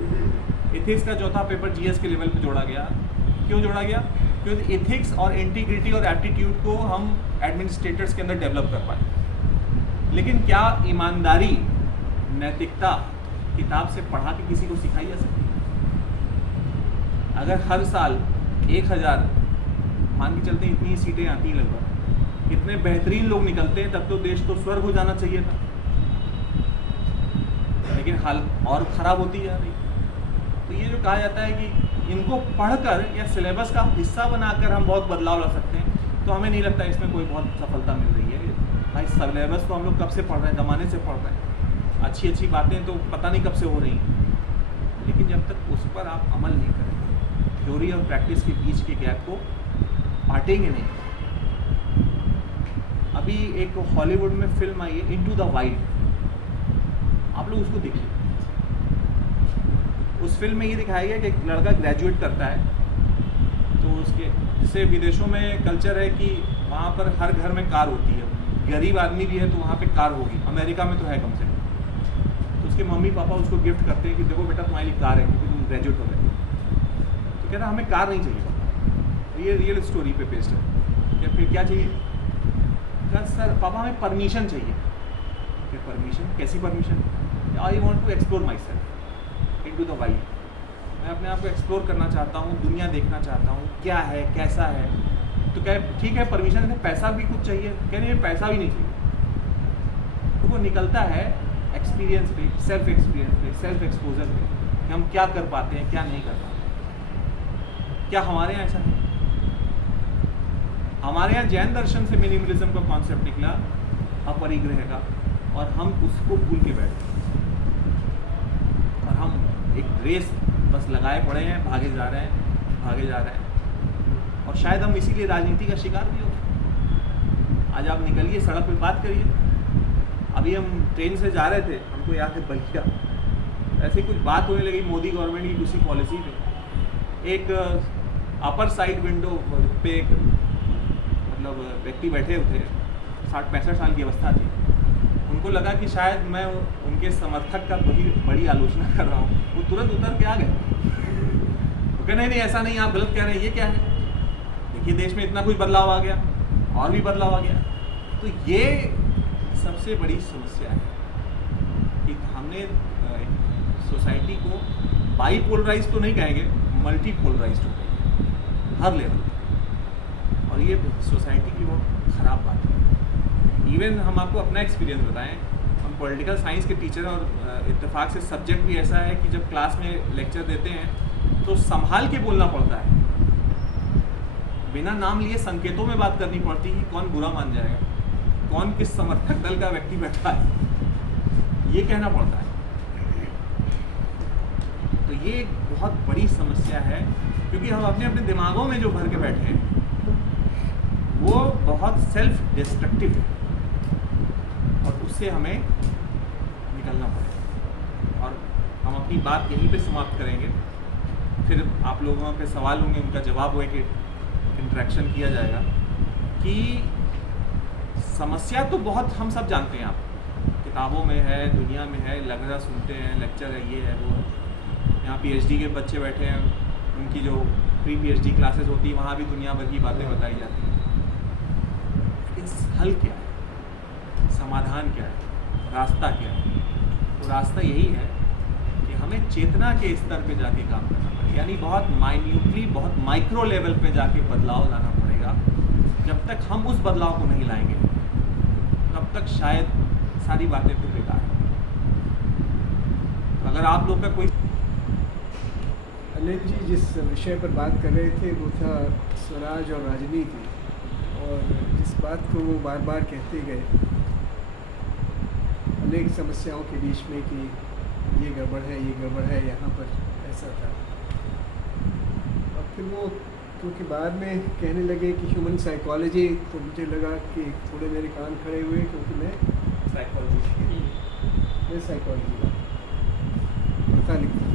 एथिक्स का चौथा पेपर जीएस के लेवल पे जोड़ा गया। क्यों जोड़ा गया? क्योंकि एथिक्स और इंटीग्रिटी और एप्टीट्यूड को हम एडमिनिस्ट्रेटर्स के अंदर डेवलप कर पाए। लेकिन क्या ईमानदारी, नैतिकता किताब से पढ़ा के किसी को सिखाई जा सकती है? अगर हर साल 1000 मान के चलते हैं, इतनी सीटें आती हैं लगभग, इतने बेहतरीन लोग निकलते हैं, तब तो देश तो स्वर्ग हो जाना चाहिए था। लेकिन हाल और ख़राब होती जा रही। तो ये जो कहा जाता है कि इनको पढ़कर या सिलेबस का हिस्सा बनाकर हम बहुत बदलाव ला सकते हैं, तो हमें नहीं लगता इसमें कोई बहुत सफलता मिल रही है। भाई सिलेबस तो हम लोग कब से पढ़ रहे हैं, ज़माने से पढ़ रहे हैं, अच्छी अच्छी बातें तो पता नहीं कब से हो रही हैं, लेकिन जब तक उस पर आप अमल नहीं करेंगे, थ्योरी और प्रैक्टिस के बीच के गैप को पाटेंगे नहीं। अभी एक हॉलीवुड में फिल्म आई है इनटू द वाइल्ड, आप लोग उसको देखिए। उस फिल्म में ये दिखाया गया कि एक लड़का ग्रेजुएट करता है, तो उसके, जैसे विदेशों में कल्चर है कि वहाँ पर हर घर में कार होती है, गरीब आदमी भी है तो वहाँ पे कार होगी, अमेरिका में तो है कम से कम। तो उसके मम्मी पापा उसको गिफ्ट करते हैं कि देखो बेटा तुम्हारे लिए कार है क्योंकि तुम ग्रेजुएट हो गए। तो कह रहा हमें कार नहीं चाहिए पापा, ये रियल स्टोरी पे बेस्ड है। क्या फिर क्या चाहिए? कहा सर पापा हमें परमिशन चाहिए। क्या परमिशन? कैसी permission? I want to explore myself into the wild. मैं अपने आप को एक्सप्लोर करना चाहता हूँ, दुनिया देखना चाहता हूँ, क्या है कैसा है। तो क्या ठीक है परमिशन है, पैसा भी कुछ चाहिए? कह नहीं पैसा भी नहीं चाहिए। तो वो निकलता है एक्सपीरियंस पे, सेल्फ एक्सपीरियंस पे, सेल्फ एक्सपोजर पे कि हम क्या कर पाते हैं क्या नहीं कर पाते। क्या हमारे यहाँ ऐसा है? हमारे यहाँ जैन दर्शन से मिनिमलिज्म का कॉन्सेप्ट निकला अपरिग्रह का, और हम उसको भूल के बैठे और हम एक रेस बस लगाए पड़े हैं, भागे जा रहे हैं। और शायद हम इसीलिए राजनीति का शिकार भी हो। आज आप निकलिए सड़क पे बात करिए। अभी हम ट्रेन से जा रहे थे, हमको याद है बलिया, ऐसे कुछ बात होने लगी मोदी गवर्नमेंट की किसी पॉलिसी पे। एक अपर साइड विंडो पे एक मतलब व्यक्ति बैठे थे, 60-65 साल की अवस्था थी। उनको लगा कि शायद मैं उनके समर्थक का बड़ी आलोचना कर रहा हूँ। वो तुरंत उतर के आ गए। वो कह नहीं ऐसा नहीं, आप गलत कह रहे हैं, ये क्या है? देखिए देश में इतना कुछ बदलाव आ गया, और भी बदलाव आ गया। तो ये सबसे बड़ी समस्या है कि हमने सोसाइटी को बाईपोलराइज तो नहीं कहेंगे, मल्टीपोलराइज हो गई हर लेवल। और ये सोसाइटी की बहुत ख़राब बात है। इवन हम आपको अपना एक्सपीरियंस बताएं, हम पॉलिटिकल साइंस के टीचर और इत्तेफाक से सब्जेक्ट भी ऐसा है कि जब क्लास में लेक्चर देते हैं तो संभाल के बोलना पड़ता है, बिना नाम लिए संकेतों में बात करनी पड़ती है। कौन बुरा मान जाएगा, कौन किस समर्थक दल का व्यक्ति बैठा है, ये कहना पड़ता है। तो ये एक बहुत बड़ी समस्या है, क्योंकि हम अपने अपने दिमागों में जो भर के बैठे हैं वो बहुत सेल्फ डिस्ट्रक्टिव है, और उससे हमें निकलना पड़ेगा। और हम अपनी बात यहीं पे समाप्त करेंगे, फिर आप लोगों के सवाल होंगे, उनका जवाब हुए कि इंटरेक्शन किया जाएगा। कि समस्या तो बहुत हम सब जानते हैं, आप किताबों में है, दुनिया में है, लग रहा सुनते हैं, लेक्चर है, ये है वो है। यहाँ पीएचडी के बच्चे बैठे हैं, उनकी जो प्री पीएचडी क्लासेस होती है वहाँ भी दुनिया भर की बातें बताई जाती हैं। लेकिन हल क्या है, समाधान क्या है, रास्ता क्या है? तो रास्ता यही है कि हमें चेतना के स्तर पे जाके काम करना पड़ेगा, यानी बहुत माइन्यूटली, बहुत माइक्रो लेवल पे जाके बदलाव लाना पड़ेगा। जब तक हम उस बदलाव को नहीं लाएंगे तब तक शायद सारी बातें फिर बेकार हैं। तो अगर आप लोग का कोई अनिल जी जिस विषय पर बात कर रहे थे वो था स्वराज और राजनीति, और जिस बात को वो बार बार कहते गए अनेक समस्याओं के बीच में कि ये गड़बड़ है, ये गड़बड़ है, यहाँ पर ऐसा था। और फिर वो क्योंकि बाद में कहने लगे कि ह्यूमन साइकोलॉजी, तो मुझे लगा कि थोड़े मेरे कान खड़े हुए, क्योंकि मैं साइकोलॉजी का पढ़ता लिखता।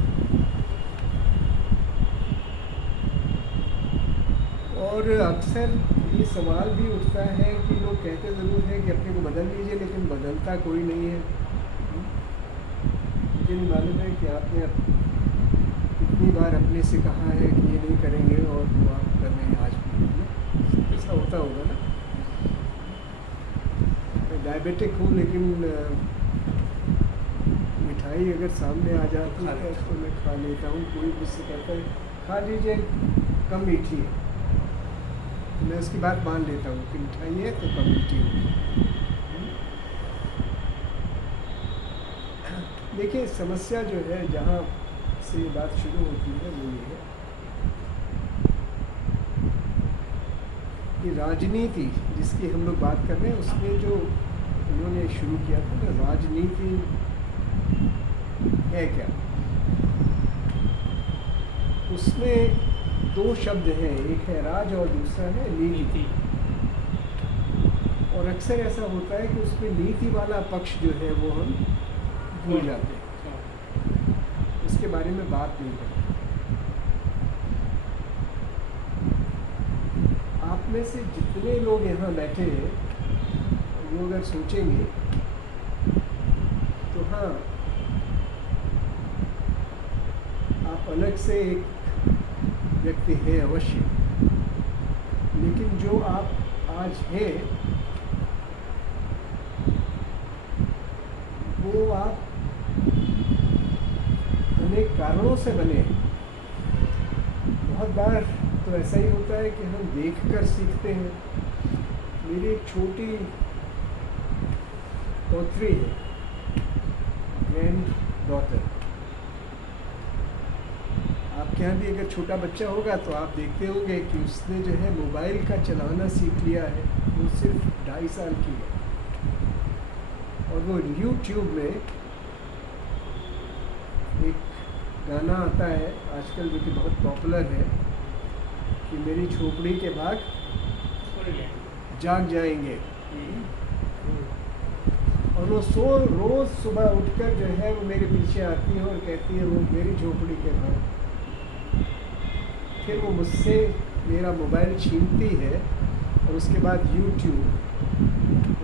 और अक्सर ये सवाल भी उठता है कि लोग कहते ज़रूर हैं कि अपने को बदल लीजिए, लेकिन बदलता कोई नहीं है। मुझे नहीं मालूम है कि आपने कितनी बार अपने से कहा है कि ये नहीं करेंगे और वो आप कर रहे हैं आज भी। ऐसा होता होगा ना। मैं डायबिटिक हूँ, लेकिन मिठाई अगर सामने आ जाती है तो मैं खा लेता हूँ। कोई मुझसे कहता है खा लीजिए, कम मीठी है, तो मैं उसकी बात मान लेता हूँ कि मिठाई है तो कम मीठी होगी। देखिए समस्या जो है, जहाँ से ये बात शुरू होती है वो ये है कि राजनीति जिसकी हम लोग बात कर रहे हैं, उसमें जो उन्होंने शुरू किया था ना, राजनीति है क्या, उसमें दो शब्द हैं, एक है राज और दूसरा है नीति। और अक्सर ऐसा होता है कि उसमें नीति वाला पक्ष जो है वो हम भूल जाते हैं, उसके बारे में बात नहीं करते। में से जितने लोग यहाँ बैठे हैं वो अगर सोचेंगे तो हाँ, आप अलग से एक व्यक्ति हैं अवश्य, लेकिन जो आप आज हैं वो आप अनेक कारणों से बने हैं। बहुत बार तो ऐसा ही होता है कि हम देखकर सीखते हैं। मेरी एक छोटी पौत्री है, ग्रैंड डॉटर। आपके यहाँ भी अगर छोटा बच्चा होगा तो आप देखते होंगे कि उसने जो है मोबाइल का चलाना सीख लिया है। वो सिर्फ 2.5 साल की है और वो यूट्यूब में एक गाना आता है आजकल जो कि बहुत पॉपुलर है कि मेरी झोपड़ी के भाग जाग जाएंगे। और वो रोज़ सुबह उठकर जो है वो मेरे पीछे आती है और कहती है वो मेरी झोपड़ी के भाग। फिर वो मुझसे मेरा मोबाइल छीनती है और उसके बाद यूट्यूब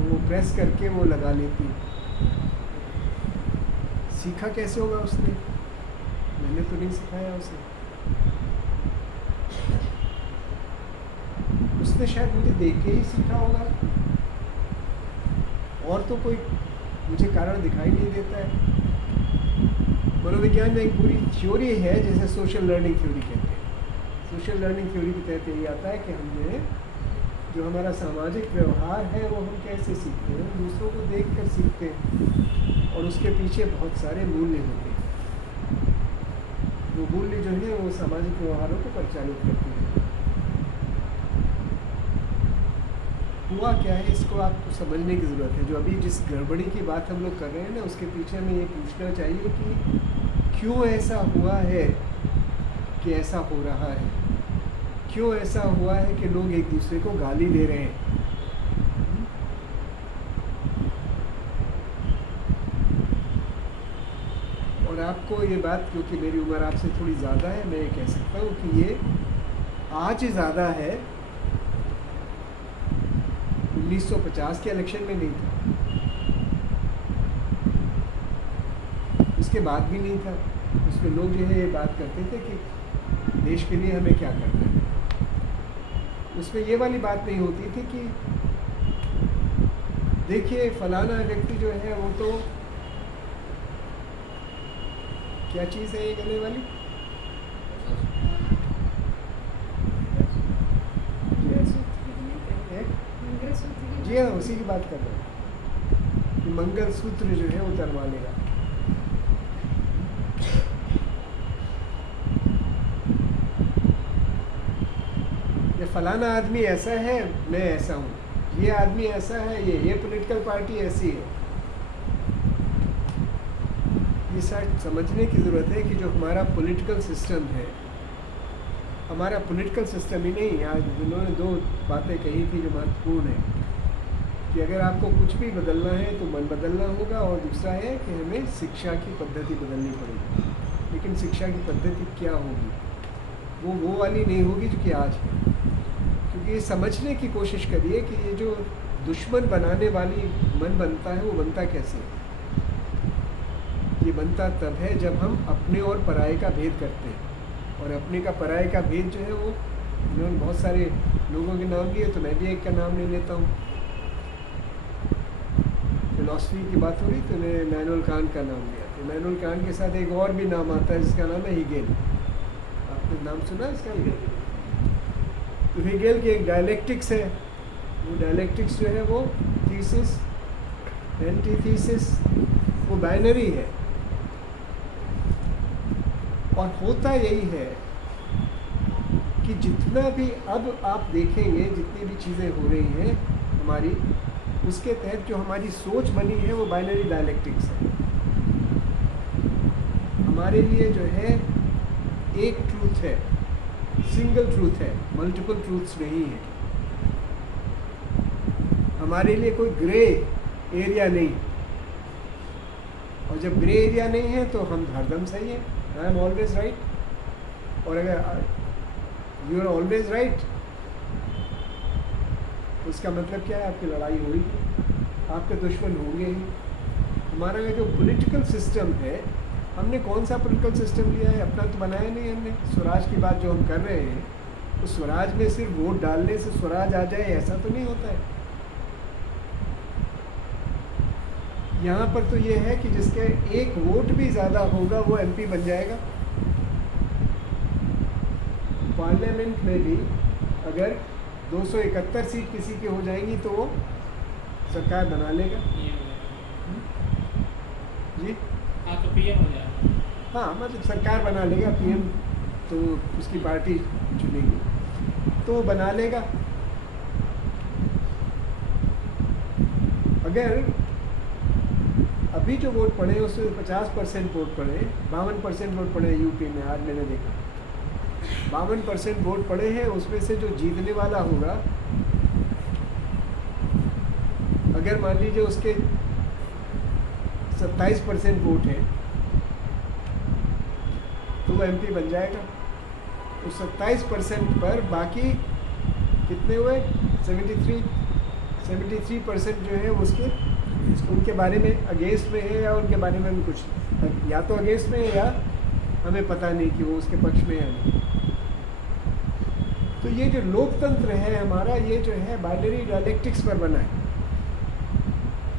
वो प्रेस करके वो लगा लेती है। सीखा कैसे होगा उसने? मैंने तो नहीं सिखाया उसे। उसने शायद मुझे देख के ही सीखा होगा, और तो कोई मुझे कारण दिखाई नहीं देता है। मनोविज्ञान में एक पूरी थ्योरी है जिसे सोशल लर्निंग थ्योरी कहते हैं। सोशल लर्निंग थ्योरी के तहत यही आता है कि हमें जो हमारा सामाजिक व्यवहार है वो हम कैसे सीखते हैं, दूसरों को देख कर सीखते हैं और उसके पीछे बहुत सारे मूल्य होते हैं। वो मूल्य जो है वो सामाजिक व्यवहारों को परिचालित करते हैं। हुआ क्या है इसको आपको समझने की ज़रूरत है। जो अभी जिस गड़बड़ी की बात हम लोग कर रहे हैं ना, उसके पीछे हमें ये पूछना चाहिए कि क्यों ऐसा हुआ है कि ऐसा हो रहा है। क्यों ऐसा हुआ है कि लोग एक दूसरे को गाली दे रहे हैं। और आपको ये बात, क्योंकि मेरी उम्र आपसे थोड़ी ज़्यादा है, मैं ये कह सकता हूँ कि ये आज ज़्यादा है, 1950 के इलेक्शन में नहीं था, उसके बाद भी नहीं था। उसमें लोग जो है ये बात करते थे कि देश के लिए हमें क्या करना है। उसमें ये वाली बात नहीं होती थी कि देखिए फलाना व्यक्ति जो है वो तो, क्या चीज़ है ये गले वाली, जी हाँ, उसी की बात कर रहे हैं कि मंगलसूत्र जो है वो उतरवा लेगा। ये फलाना आदमी ऐसा है, मैं ऐसा हूँ, ये आदमी ऐसा है, ये पॉलिटिकल पार्टी ऐसी है। ये शायद समझने की ज़रूरत है कि जो हमारा पॉलिटिकल सिस्टम है, हमारा पॉलिटिकल सिस्टम ही नहीं, आज उन्होंने 2 बातें कही थी जो महत्वपूर्ण है कि अगर आपको कुछ भी बदलना है तो मन बदलना होगा, और दूसरा है कि हमें शिक्षा की पद्धति बदलनी पड़ेगी। लेकिन शिक्षा की पद्धति क्या होगी? वो वाली नहीं होगी जो कि आज है। क्योंकि ये समझने की कोशिश करिए कि ये जो दुश्मन बनाने वाली मन बनता है वो बनता कैसे है। ये बनता तब है जब हम अपने और पराये का भेद करते हैं। और अपने का पराये का भेद जो है वो, इन्होंने बहुत सारे लोगों के नाम लिए तो मैं भी एक का नाम ले लेता हूँ। फिलॉसफी की बात हो रही तो मैंने इमैनुअल कांट का नाम लिया। तो इमैनुअल कांट के साथ एक और भी नाम आता है जिसका नाम है हेगेल। आपने नाम सुना इसका? हेगेल। तो हेगेल की एक डायलेक्टिक्स है। वो डायलेक्टिक्स जो है वो थीसिस, एंटीथीसिस, वो बाइनरी है। और होता यही है कि जितना भी अब आप देखेंगे, जितनी भी चीज़ें हो रही हैं हमारी, उसके तहत जो हमारी सोच बनी है वो बाइनरी डायलेक्टिक्स है। हमारे लिए जो है एक ट्रूथ है, सिंगल ट्रूथ है, मल्टीपल ट्रूथ्स नहीं है। हमारे लिए कोई ग्रे एरिया नहीं। और जब ग्रे एरिया नहीं है तो हम हरदम सही है, आई एम ऑलवेज राइट। और अगर यू आर ऑलवेज राइट उसका मतलब क्या है, आपकी लड़ाई हुई, आपके दुश्मन होंगे ही। हमारा ये जो पॉलिटिकल सिस्टम है, हमने कौन सा पॉलिटिकल सिस्टम लिया है? अपना तो बनाया नहीं हमने। स्वराज की बात जो हम कर रहे हैं, तो स्वराज में सिर्फ वोट डालने से स्वराज आ जाए ऐसा तो नहीं होता है। यहाँ पर तो ये है कि जिसके एक वोट भी ज़्यादा होगा वो एमपी बन जाएगा। पार्लियामेंट में भी अगर 271 सीट किसी की हो जाएंगी तो वो सरकार बना लेगा। जी हाँ, तो पीएम हो जाएगा। हाँ, मतलब सरकार बना लेगा, पीएम तो उसकी पार्टी चुनेगी तो वो बना लेगा। अगर अभी जो वोट पड़े उसमें 50% वोट पड़े, 52% वोट पड़े यूपी में, आज मैंने देखा 52% वोट पड़े हैं, उसमें से जो जीतने वाला होगा, अगर मान लीजिए उसके 27% वोट हैं तो वो एमपी बन जाएगा। तो 27% पर बाकी कितने हुए? 73% जो है उसके उनके बारे में अगेंस्ट में है, या उनके बारे में भी कुछ, या तो अगेंस्ट में है या हमें पता नहीं कि वो उसके पक्ष में है नहीं। तो ये जो लोकतंत्र है हमारा, ये जो है बाइनरी डायलेक्टिक्स पर बना है।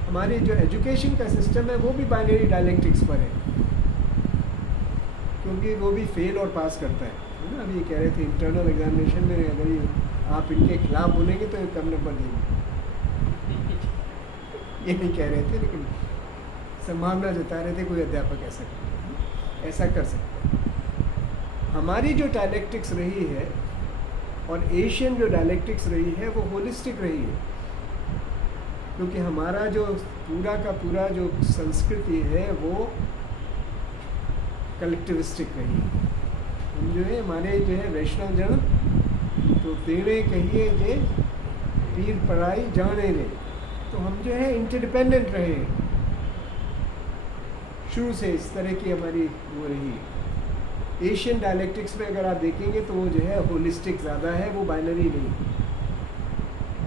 हमारी जो एजुकेशन का सिस्टम है वो भी बाइनरी डायलेक्टिक्स पर है, क्योंकि वो भी फेल और पास करता है ना। अभी ये कह रहे थे इंटरनल एग्जामिनेशन में अगर ये आप इनके खिलाफ बोलेंगे तो ये कम नंबर देंगे। ये नहीं कह रहे थे, लेकिन संभावना जता रहे थे कोई अध्यापक ऐसा कर सकता है। हमारी जो डायलेक्टिक्स रही है और एशियन जो डायलेक्टिक्स रही है वो होलिस्टिक रही है, क्योंकि हमारा जो पूरा का पूरा जो संस्कृति है वो कलेक्टिविस्टिक रही है। हम जो है हमारे जो है वैष्णव जन तो तेरे कहिए जे पीर पढ़ाई जाने रे, तो हम जो है इंटरडिपेंडेंट रहे हैं शुरू से, इस तरह की हमारी वो रही है। एशियन डायलेक्टिक्स में अगर आप देखेंगे तो वो जो है होलिस्टिक ज़्यादा है, वो बाइनरी नहीं।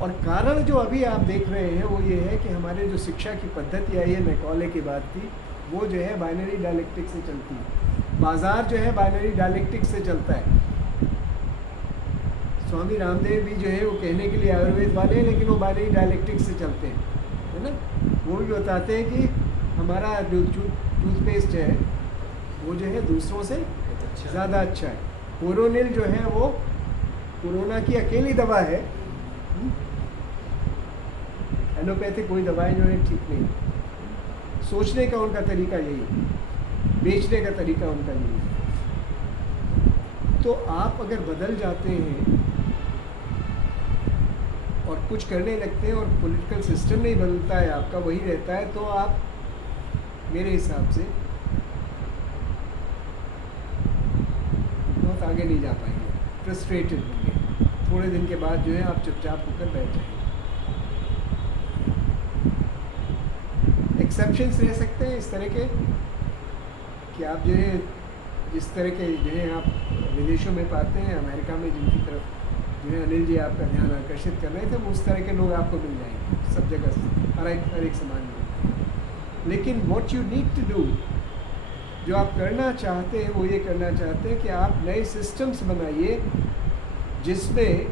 और कारण जो अभी आप देख रहे हैं वो ये है कि हमारे जो शिक्षा की पद्धति आई है, मैकॉले की बात थी, वो जो है बाइनरी डायलेक्टिक्स से चलती है। बाजार जो है बाइनरी डायलेक्टिक्स से चलता है। स्वामी रामदेव भी जो है वो कहने के लिए आयुर्वेद वाले हैं, लेकिन वो बाइनरी डायलेक्टिक्स से चलते हैं, है ना। वो भी बताते हैं कि हमारा जो टूथपेस्ट है वो जो है दूसरों से ज़्यादा अच्छा है। कोरोनिल जो है वो कोरोना की अकेली दवा है, एलोपैथिक कोई दवाएं जो है ठीक नहीं। सोचने का उनका तरीका यही है, बेचने का तरीका उनका यही है। तो आप अगर बदल जाते हैं और कुछ करने लगते हैं और पॉलिटिकल सिस्टम नहीं बदलता है, आपका वही रहता है, तो आप मेरे हिसाब से बहुत आगे नहीं जा पाएंगे, फ्रस्ट्रेटेड होंगे। थोड़े दिन के बाद जो है आप चुपचाप होकर बैठ जाएंगे। एक्सेप्शंस रह सकते हैं इस तरह के कि आप जो है जिस तरह के जो है आप विदेशों में पाते हैं, अमेरिका में जिनकी तरफ जो है अनिल जी आपका ध्यान आकर्षित कर रहे थे, वो उस तरह के लोग आपको मिल जाएंगे सब जगह से, हर एक समाज में। लेकिन what you need to do, जो आप करना चाहते हैं वो ये करना चाहते हैं कि आप नए सिस्टम्स बनाइए जिसमें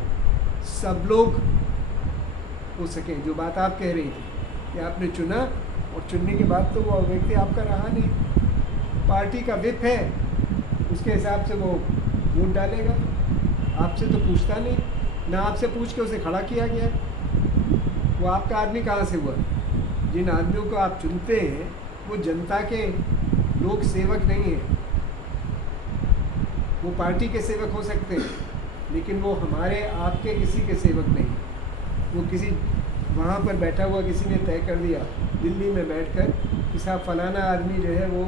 सब लोग हो सकें। जो बात आप कह रही थी कि आपने चुना और चुनने के बाद तो वो व्यक्ति आपका रहा नहीं, पार्टी का विप है, उसके हिसाब से वो वोट डालेगा, आपसे तो पूछता नहीं ना, आपसे पूछ के उसे खड़ा किया गया। वो आपका आदमी कहाँ से हुआ? जिन आदमियों को आप चुनते हैं वो जनता के लोक सेवक नहीं है। वो पार्टी के सेवक हो सकते हैं, लेकिन वो हमारे आपके किसी के सेवक नहीं। वो किसी वहाँ पर बैठा हुआ किसी ने तय कर दिया दिल्ली में बैठकर कि साहब फलाना आदमी जो है वो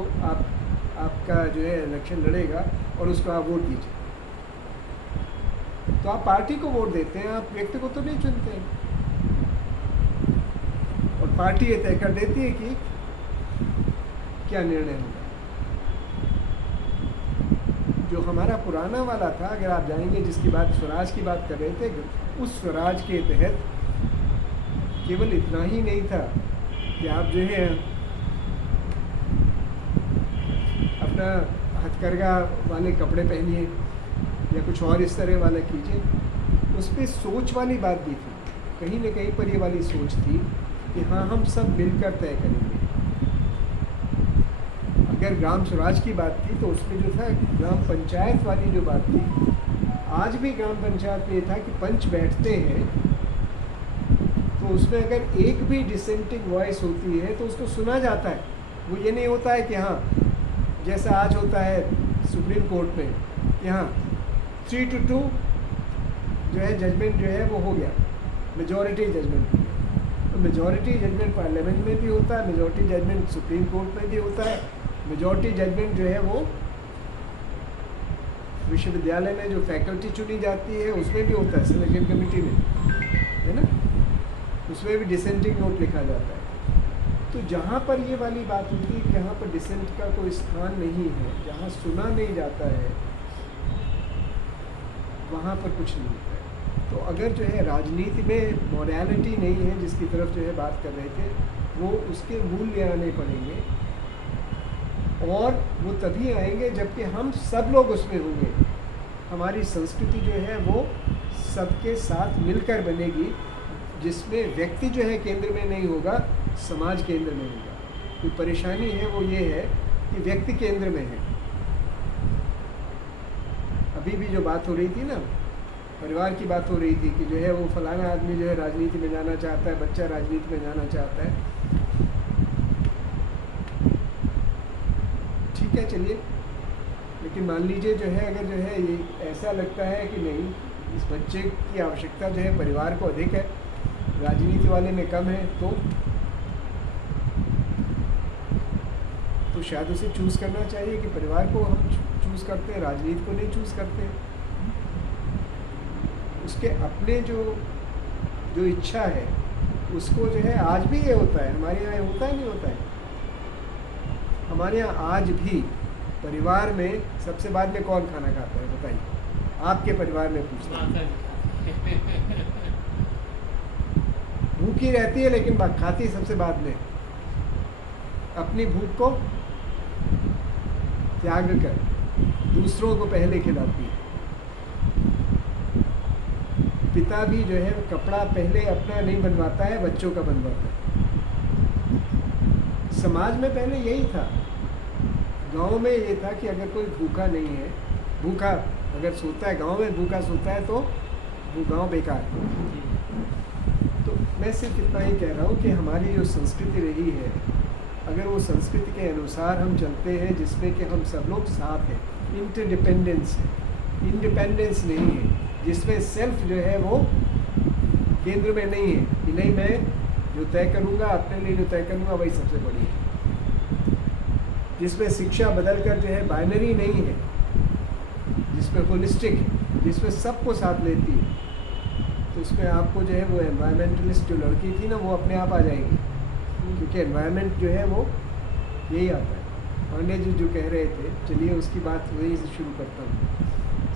आपका जो है इलेक्शन लड़ेगा और उसको आप वोट दीजिए, तो आप पार्टी को वोट देते हैं, आप व्यक्ति को तो नहीं चुनते हैं। और पार्टी ये तय कर देती है कि क्या निर्णय होगा। जो हमारा पुराना वाला था, अगर आप जाएंगे जिसकी बात स्वराज की बात कर रहे थे, उस स्वराज के तहत केवल इतना ही नहीं था कि आप जो है अपना हथकरघा वाले कपड़े पहनिए या कुछ और इस तरह वाला कीजिए, उस पर सोच वाली बात भी थी। कहीं न कहीं पर ये वाली सोच थी कि हाँ, हम सब मिलकर तय करेंगे। अगर ग्राम स्वराज की बात थी तो उसमें जो था ग्राम पंचायत वाली जो बात थी, आज भी ग्राम पंचायत में ये था कि पंच बैठते हैं तो उसमें अगर एक भी डिसेंटिंग वॉइस होती है तो उसको सुना जाता है। वो ये नहीं होता है कि हाँ, जैसा आज होता है सुप्रीम कोर्ट में कि हाँ 3-2 जो है जजमेंट जो है वो हो गया, मेजॉरिटी जजमेंट। तो मेजॉरिटी जजमेंट पार्लियामेंट में भी होता है, मेजॉरिटी जजमेंट सुप्रीम कोर्ट में भी होता है, मेजॉरिटी जजमेंट जो है वो विश्वविद्यालय में जो फैकल्टी चुनी जाती है उसमें भी होता है, सिलेक्शन कमेटी में, है ना, उसमें भी डिसेंटिंग नोट लिखा जाता है। तो जहाँ पर ये वाली बात होती है, जहाँ पर डिसेंट का कोई स्थान नहीं है, जहाँ सुना नहीं जाता है, वहाँ पर कुछ नहीं होता है। तो अगर जो है राजनीति में मॉरलिटी नहीं है, जिसकी तरफ जो है बात कर रहे थे, वो उसके मूल्य आने पड़ेंगे, और वो तभी आएंगे जबकि हम सब लोग उसमें होंगे। हमारी संस्कृति जो है वो सबके साथ मिलकर बनेगी, जिसमें व्यक्ति जो है केंद्र में नहीं होगा, समाज केंद्र में होगा। कोई परेशानी है वो ये है कि व्यक्ति केंद्र में है। अभी भी जो बात हो रही थी ना, परिवार की बात हो रही थी कि जो है वो फलाना आदमी जो है राजनीति में जाना चाहता है, बच्चा राजनीति में जाना चाहता है। ठीक है, चलिए, लेकिन मान लीजिए जो है अगर जो है ये ऐसा लगता है कि नहीं, इस बच्चे की आवश्यकता जो है परिवार को अधिक है, राजनीति वाले में कम है, तो शायद उसे चूज़ करना चाहिए कि परिवार को हम चूज़ करते हैं, राजनीति को नहीं चूज़ करते हैं। उसके अपने जो इच्छा है उसको जो है, आज भी ये होता है, हमारे यहाँ होता है, नहीं होता है, हमारे यहाँ आज भी परिवार में सबसे बाद में कौन खाना खाता है, बताइए, आपके परिवार में पूछता है। भूखी रहती है लेकिन खाती सबसे बाद में, अपनी भूख को त्याग कर दूसरों को पहले खिलाती है। पिता भी जो है कपड़ा पहले अपना नहीं बनवाता है, बच्चों का बनवाता है। समाज में पहले यही था, गांव में ये था कि अगर कोई भूखा नहीं है, भूखा अगर सोता है, गांव में भूखा सोता है तो वो गांव बेकार है। तो मैं सिर्फ इतना ही कह रहा हूँ कि हमारी जो संस्कृति रही है, अगर वो संस्कृति के अनुसार हम चलते हैं, जिसमें कि हम सब लोग साथ हैं, इंटरडिपेंडेंस है, इंडिपेंडेंस नहीं है, जिसमें सेल्फ जो है वो केंद्र में नहीं है कि नहीं मैं जो तय करूँगा, अपने लिए जो तय करूँगा वही सबसे बड़ी है, जिसमें शिक्षा बदलकर जो है बाइनरी नहीं है, जिसमें होलिस्टिक है, जिसमें सबको साथ लेती है। तो उसमें आपको जो है वो एनवायरमेंटलिस्ट जो लड़की थी ना, वो अपने आप आ जाएगी, क्योंकि एनवायरनमेंट जो है वो यही आता है। पांडे जी जो कह रहे थे, चलिए उसकी बात वहीं से शुरू करता हूँ।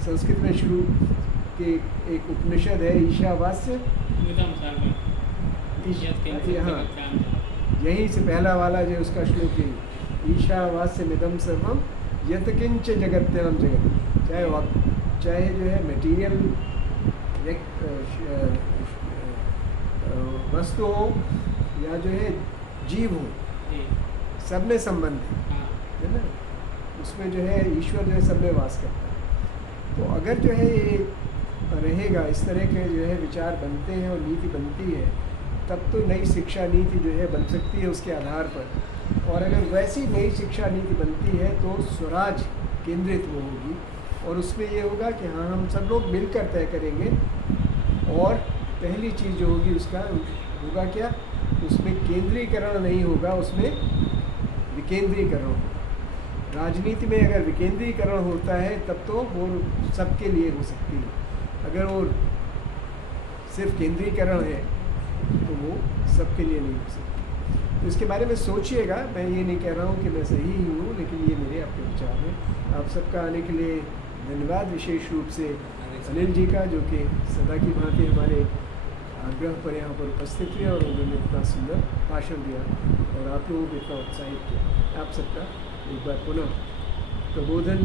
संस्कृत में शुरू के एक उपनिषद है ईशावास्य, हाँ, यहीं से पहला वाला जो उसका श्लोक है, ईशावास्य मिदम सर्वम यत किंच जगत्याम जगत। चाहे जो है मटेरियल वस्तु हो या जो है जीव हो, सब में संबंध है ना, उसमें जो है ईश्वर जो है सब में वास करता है। तो अगर जो है ये रहेगा, इस तरह के जो है विचार बनते हैं और नीति बनती है, तब तो नई शिक्षा नीति जो है बन सकती है उसके आधार पर। और अगर वैसी नई शिक्षा नीति बनती है तो स्वराज केंद्रित वो होगी, और उसमें ये होगा कि हाँ, हम सब लोग मिलकर तय करेंगे। और पहली चीज़ जो होगी उसका होगा क्या, उसमें केंद्रीकरण नहीं होगा, उसमें विकेंद्रीकरण होगा। राजनीति में अगर विकेंद्रीकरण होता है तब तो वो सबके लिए हो सकती है, अगर वो सिर्फ केंद्रीकरण है तो वो सबके लिए नहीं हो सकती। तो इसके बारे में सोचिएगा। मैं ये नहीं कह रहा हूँ कि मैं सही ही हूँ, लेकिन ये मेरे आपके विचार हैं। आप सबका आने के लिए धन्यवाद, विशेष रूप से अनिल जी का, जो कि सदा की भांति हमारे आग्रह पर यहाँ पर उपस्थित हुए और उन्होंने इतना सुंदर भाषण दिया और आप लोगों को इतना उत्साहित किया। आप सबका एक बार पुनः प्रबोधन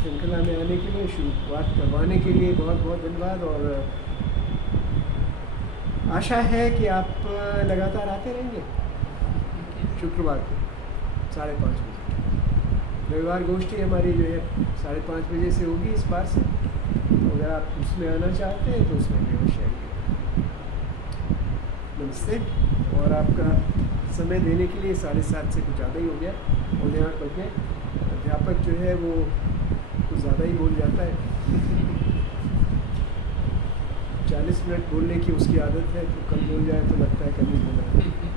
श्रृंखला में आने के लिए, शुरुआत करवाने के लिए बहुत बहुत धन्यवाद। और आशा है कि आप लगातार आते रहेंगे। शुक्रवार को 5:30 बजे रविवार गोष्ठी हमारी जो है 5:30 बजे से होगी इस बार से। तो अगर आप उसमें आना चाहते हैं तो उसमें भी अवश्य आइए। नमस्ते। और आपका समय देने के लिए 7:30 से कुछ ज़्यादा ही हो गया। और यहाँ बल्कि अध्यापक जो है वो कुछ ज़्यादा ही बोल जाता है। 40 मिनट बोलने की उसकी आदत है, तो कम बोल जाए तो लगता है कम ही बोला है।